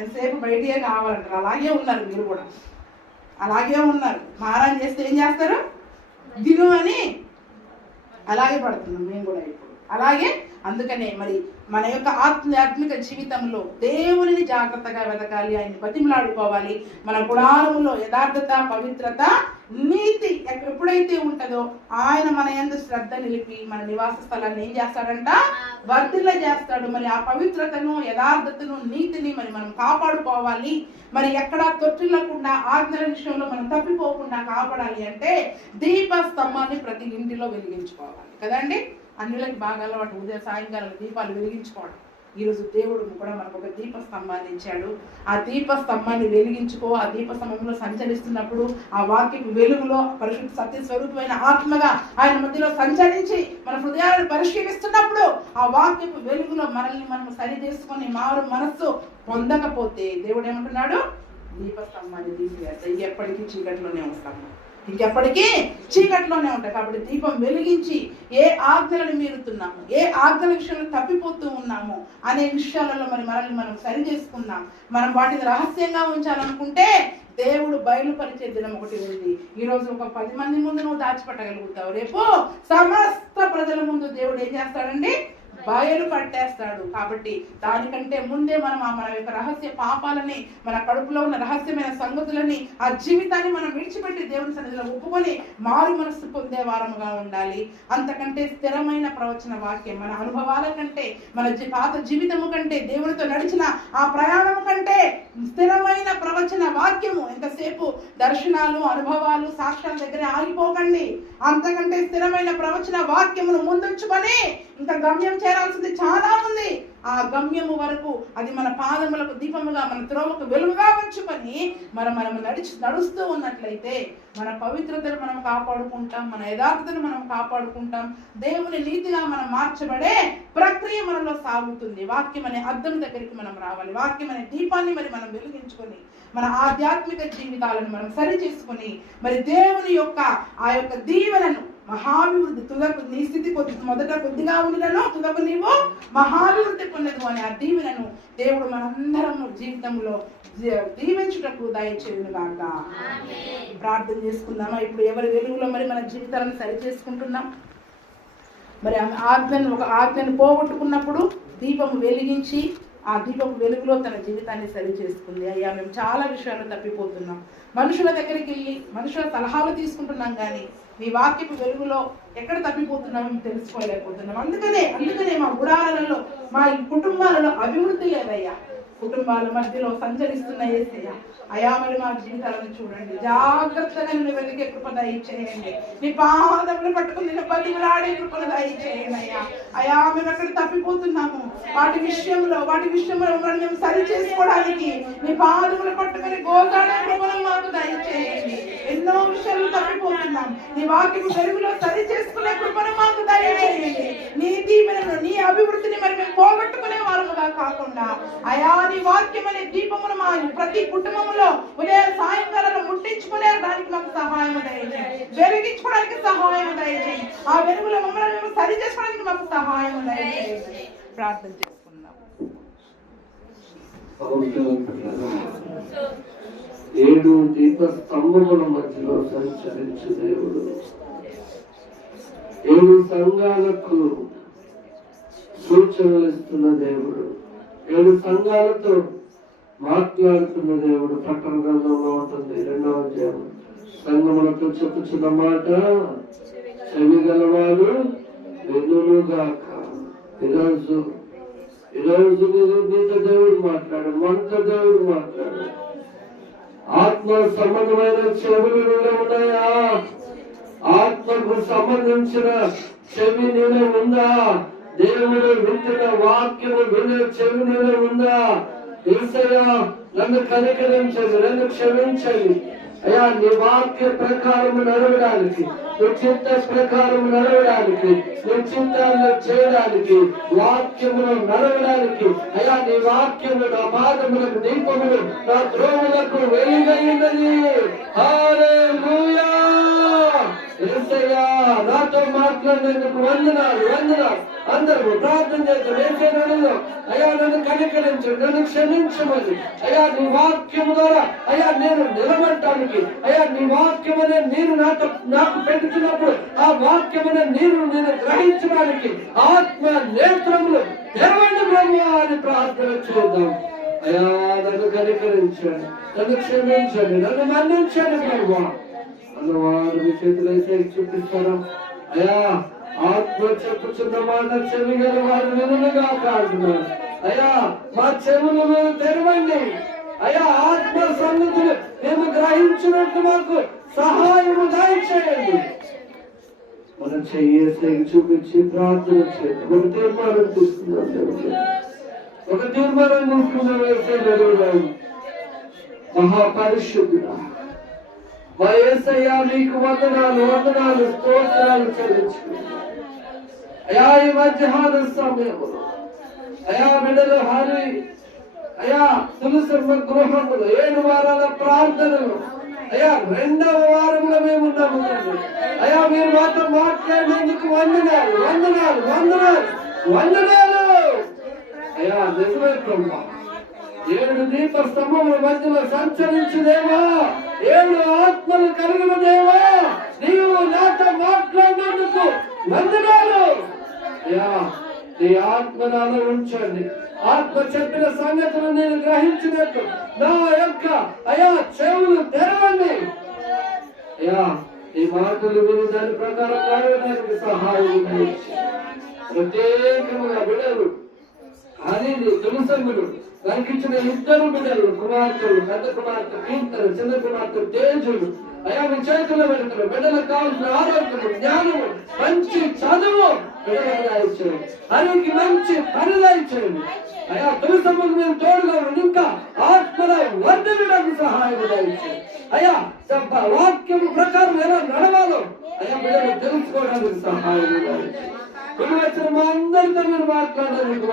ఎంతసేపు బయటే కావాలంటారు. అలాగే ఉన్నారు మీరు కూడా. అలాగే ఉన్నారు. మారం చేస్తే ఏం చేస్తారు? దిను అని అలాగే పడుతున్నాం మేము కూడా ఇప్పుడు. అలాగే అందుకనే మరి మన యొక్క ఆధ్యాత్మిక జీవితంలో దేవునిని జాగ్రత్తగా వెతకాలి, ఆయన్ని బతిమలాడుకోవాలి. మన గుణాలములో యథార్థత, పవిత్రత, నీతి ఎప్పుడైతే ఉంటుందో ఆయన మన యందు శ్రద్ధ నిలిపి మన నివాస స్థలాన్ని ఏం చేస్తాడంట? వర్ధిల్ల చేస్తాడు. మరి ఆ పవిత్రతను, యథార్థతను, నీతిని మరి మనం కాపాడుకోవాలి. మరి ఎక్కడా తొట్టిల్లకుండా ఆజ్ఞల విషయంలో మనం తప్పిపోకుండా కాపాడాలి అంటే దీపస్తంభాన్ని ప్రతి ఇంటిలో వెలిగించుకోవాలి కదండి. అన్నిళ్ళకి బాగా అలవాటు ఉదయం సాయంకాలం దీపాలు వెలిగించుకోవడం. ఈరోజు దేవుడు కూడా మనకు ఒక దీపస్తంభాన్ని ఇచ్చాడు. ఆ దీపస్తంభాన్ని వెలిగించుకో. ఆ దీపస్తంభంలో సంచరిస్తున్నప్పుడు ఆ వాక్యపు వెలుగులో పరిశుద్ధ సత్య స్వరూపమైన ఆత్మగా ఆయన మధ్యలో సంచరించి మన హృదయాలను పరిశీలిస్తున్నప్పుడు ఆ వాక్యపు వెలుగులో మనల్ని మనం సరి చేసుకొని మారు మనస్సు పొందకపోతే దేవుడు ఏమంటున్నాడు? దీపస్తంభాన్ని తీసివేస్తాయి. ఎప్పటికీ చీకట్లోనే ఉంటాము, ఇంకెప్పటికీ చీకట్లోనే ఉంటాయి. కాబట్టి దీపం వెలిగించి ఏ ఆజ్ఞలను మీరుతున్నాము, ఏ ఆజ్ఞల విషయంలో తప్పిపోతూ ఉన్నాము అనే విషయాలలో మరి మనల్ని మనం సరి చేసుకుందాం. మనం వాటిని రహస్యంగా ఉంచాలనుకుంటే దేవుడు బయలుపరిచే దినం ఒకటి ఉంది. ఈరోజు ఒక 10 మంది ముందు నువ్వు దాచిపెట్టగలుగుతావు, రేపు సమస్త ప్రజల ముందు దేవుడు ఏం చేస్తాడండి? బయలు పట్టేస్తాడు. కాబట్టి దానికంటే ముందే మనం మన యొక్క రహస్య పాపాలని, మన కడుపులో ఉన్న రహస్యమైన సంగతులని, ఆ జీవితాన్ని మనం విడిచిపెట్టి దేవుని సన్నిధిలో ఒప్పుకొని మారు మనస్సు పొందే వారముగా ఉండాలి. అంతకంటే స్థిరమైన ప్రవచన వాక్యం మన అనుభవాల కంటే, మన పాత జీవితము కంటే, దేవునితో నడిచిన ఆ ప్రయాణము కంటే స్థిరమైన ప్రవచన వాక్యము. ఎంతసేపు దర్శనాలు, అనుభవాలు, సాక్ష్యాల దగ్గర ఆగిపోకండి. అంతకంటే స్థిరమైన ప్రవచన వాక్యమును ముందుంచుకొని ఇంకా గమ్యం చేరాల్సింది చాలా ఉంది. ఆ గమ్యము వరకు అది మన పాదములకు దీపముగా, మన త్రోవకు వెలుగుగా ఉంచుకొని మనం నడుస్తూ ఉన్నట్లయితే మన పవిత్రతను మనం కాపాడుకుంటాం, మన యథార్థతను మనం కాపాడుకుంటాం. దేవుని నీతిగా మనం మార్చబడే ప్రక్రియ మనలో సాగుతుంది. వాక్యం అనే అద్దం దగ్గరికి మనం రావాలి. వాక్యం అనే దీపాన్ని మరి మనం వెలిగించుకొని మన ఆధ్యాత్మిక జీవితాలను మనం సరి చేసుకొని మరి దేవుని యొక్క ఆ యొక్క దీవెనను మహాభివృద్ధి, తుదకు నీ స్థితి మొదట కొద్దిగా ఉండను, తుదకు నీవు మహాభివృద్ధి పొందదు అనే ఆ దీవెనను దేవుడు మనందరం జీవితంలో దీవించుటకు దయచేయునుగాక. ప్రార్థన చేసుకుందామా? ఇప్పుడు ఎవరి వెలుగులో మరి మన జీవితాలను సరి చేసుకుంటున్నాం? మరి ఒక ఆజ్ఞను పోగొట్టుకున్నప్పుడు దీపము వెలిగించి ఆ దీపపు వెలుగులో తన జీవితాన్ని సరి చేసుకుంది. అయ్యా మేము చాలా విషయాలు తప్పిపోతున్నాం, మనుషుల దగ్గరికి వెళ్ళి మనుషుల సలహాలు తీసుకుంటున్నాం, కానీ నీ వాక్యపు వెలుగులో ఎక్కడ తప్పిపోతున్నామో తెలుసుకోలేకపోతున్నాం. అందుకనే మా గుడారాలలో, మా కుటుంబాలలో అభివృద్ధి లేదయ్యా. కుటుంబాల మధ్యలో సంచరిస్తున్న యేసయ్య అయా మరి మా జీవితాలను చూడండి, జాగ్రత్తగా నిన్ను వెతికే కృప దయచేయండి. నీ పాదములు పట్టుకుని నిన్ను బతిమలాడే కృపను దయచేయండి అయ్యా. అయా మేము ఎక్కడ తప్పిపోతున్నాము, వాటి విషయంలో మేము సరి చేసుకోవడానికి నీ పాదములు పట్టుకుని గోదాడే కృపను మాకు దయచేయండి. ఎన్నో విషయాలు తప్పిపోతున్నాం, నీ వాక్యపు వెలుగులో సరి చేసుకునే కృపను మాకు దయచేయండి. నీ దీవెనను, నీ అభివృద్ధిని మరి మేము పోగొట్టుకునే వారముగా కాకుండా అయా నీ వాక్యం అనే దీపమును మా ప్రతి కుటుంబంలో ఉదయం సాయంకాలంలో ముట్టించుకునే దానికి మాకు సహాయం దయచేయండి, వెలిగించుకోవడానికి సహాయం దయచేయండి, ఆ వెలుగులో మమ్మల్ని మేము సరి చేసుకోవడానికి మాకు సహాయం దయచేయండి. ప్రార్థన చేసుకుందాం. 7 దీపస్తంభముల మధ్యలో సంచరించు దేవుడు, 7 సంఘాలకు సూచనలు ఇస్తున్న దేవుడు, 7 సంఘాలతో మాట్లాడుతున్న దేవుడు. ప్రకటన గ్రంథంలో ఉంటుంది 2వ అధ్యాయం. సంఘములతో చెప్పుచున్న మాట చెవి గలవాడు వినుగాక. ఈరోజు నీతో దేవుడు మాట్లాడు, మనతో దేవుడు మాట్లాడు. ఆత్మ సంబంధమైన చెవులు నీలో ఉన్నాయా? ఆత్మకు సంబంధించిన చెవి నీలో ఉందా? దేవుడు వింటున్న వాక్యము వినే చెవి నీలో ఉందా? యేసయ్యా నన్ను కనికరించండి, నన్ను క్షమించండి అయ్యా. నీ వాక్య ప్రకారం నడవడానికి, నీ చిత్త ప్రకారం నడవడానికి, నీ చిత్తాన్ని చేయడానికి, వాక్యమును నడవడానికి అయ్యా నీ వాక్యము నా పాదములకు దీపములు, నా త్రోవలకు వెలుగైనది. హల్లెలూయా. యేసయ్యా నా నాతో మాట్లాడినందుకు వందనాలు వందనాలు. అందరూ ప్రార్థన చేద్దాం. ఏదైనా అయ్యా నన్ను కనికరించు, నన్ను క్షమించమని. అయ్యా నీ వాక్యం ద్వారా అయ్యా నేను నిలబడటానికి, అయ్యా నీ వాక్యం అనే నీరు నాకు పెట్టుతున్నప్పుడు ఆ వాక్యం అనే నీరు నేను గ్రహించడానికి ఆత్మ నేత్రములు తెరవండి ప్రభువా అని ప్రార్థన చేద్దాం. అయ్యా నన్ను కనికరించండి, నన్ను క్షమించండి, నన్ను మన్నించండి ప్రభువా అన్నవారు మీ చేతులైతే చూపిస్తారా? అయ్యా ఆత్మ చెప్పుచున్న మాట చెవిగల వారు వినులుగా కాదున్నారు. అయ్యా మా చెవులు మేము తెరవండి. అయ్యా ఆత్మ సంగతులు మేము గ్రహించినట్టు మాకు సహాయము దయచేయండి. మనం చేసి చూపించి ప్రార్థన చేయాలి. ఒక తీర్మానం తీసుకున్నాం, ఒక తీర్మానం తీసుకున్నాం. వేసే మహాపరిశుద్ధుడా మా యేసయ్యా నీకు వందనాలు వందనాలు స్తోత్రాలు చెల్లించుకుంటున్నాం. అయా ఈ మధ్యాహ్న సమయంలో అయా బిడ్డలు హాని అయా తులసమ్మ గృహములు 7 వారాల ప్రార్థనలు అయా 2వ వారంలో మేము ఉన్నాము. అయా మీరు మాతో మాట్లాడినందుకు వందనాలు వందనాలు వందనాలు వందనాలు. అయా నిజమే బ్రహ్మ 7 దీప స్తంభముల మధ్యలో సంచరించుదేవా, 7 ఆత్మలు కలిగిన దేవా, నీవు నాతో మాట్లాడినందుకు వందనాలు. అయ్యా నీ ఆత్మ నాలో ఉంచండి. ఆత్మ చెప్పిన సంగతులు నేను గ్రహించినట్టు నా యొక్క అయా చెవులు తెరవండి. అయ్యా ఈ మాటలు విని దాని ప్రకారం నడవడానికి సహాయం ప్రత్యేకముగా బిడ్డలు అని తులసంగుడు వారికిచ్చిన 2 బిడ్డలు కుమార్తెలు, పెద్ద కుమార్తె కీర్తన, చిన్న కుమార్తె తేజులు అయా మీ చేతుల్లో పెడతారు. బిడ్డలకు కావాల్సిన ఆరోగ్యము, జ్ఞానము, మంచి చదువు బిడ్డలకు దయచేయండి. ఆయనకి మంచి పని దయచేయండి. అయా తులసమ్మకు మేము తోడుగా ఇంకా ఆత్మల వర్ధనకు సహాయం దయచేయండి. అయా వాక్యము ప్రకారం ఎలా నడవాలో అయా బిడ్డలు తెలుసుకోవడానికి సహాయం దయచేయండి. వచ్చిన మా అందరితో మీరు మాట్లాడడానికి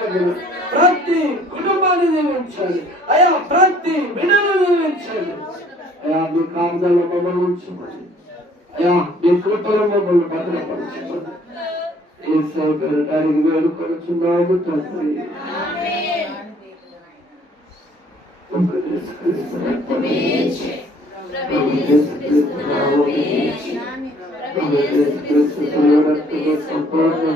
ప్రతి కుటుంబాన్ని దీవించాలి. అయా ప్రతి బిడ్డను దీవించాలి. అయా మీ కాంతాల్లో మమ్మల్ని ఉంచమని, అయా మీ కృపలో మమ్మల్ని భద్రపరచమని యేసయ్య పేరటానికి వేడుకొనుచున్నాము తండ్రి. సంపూర్ణ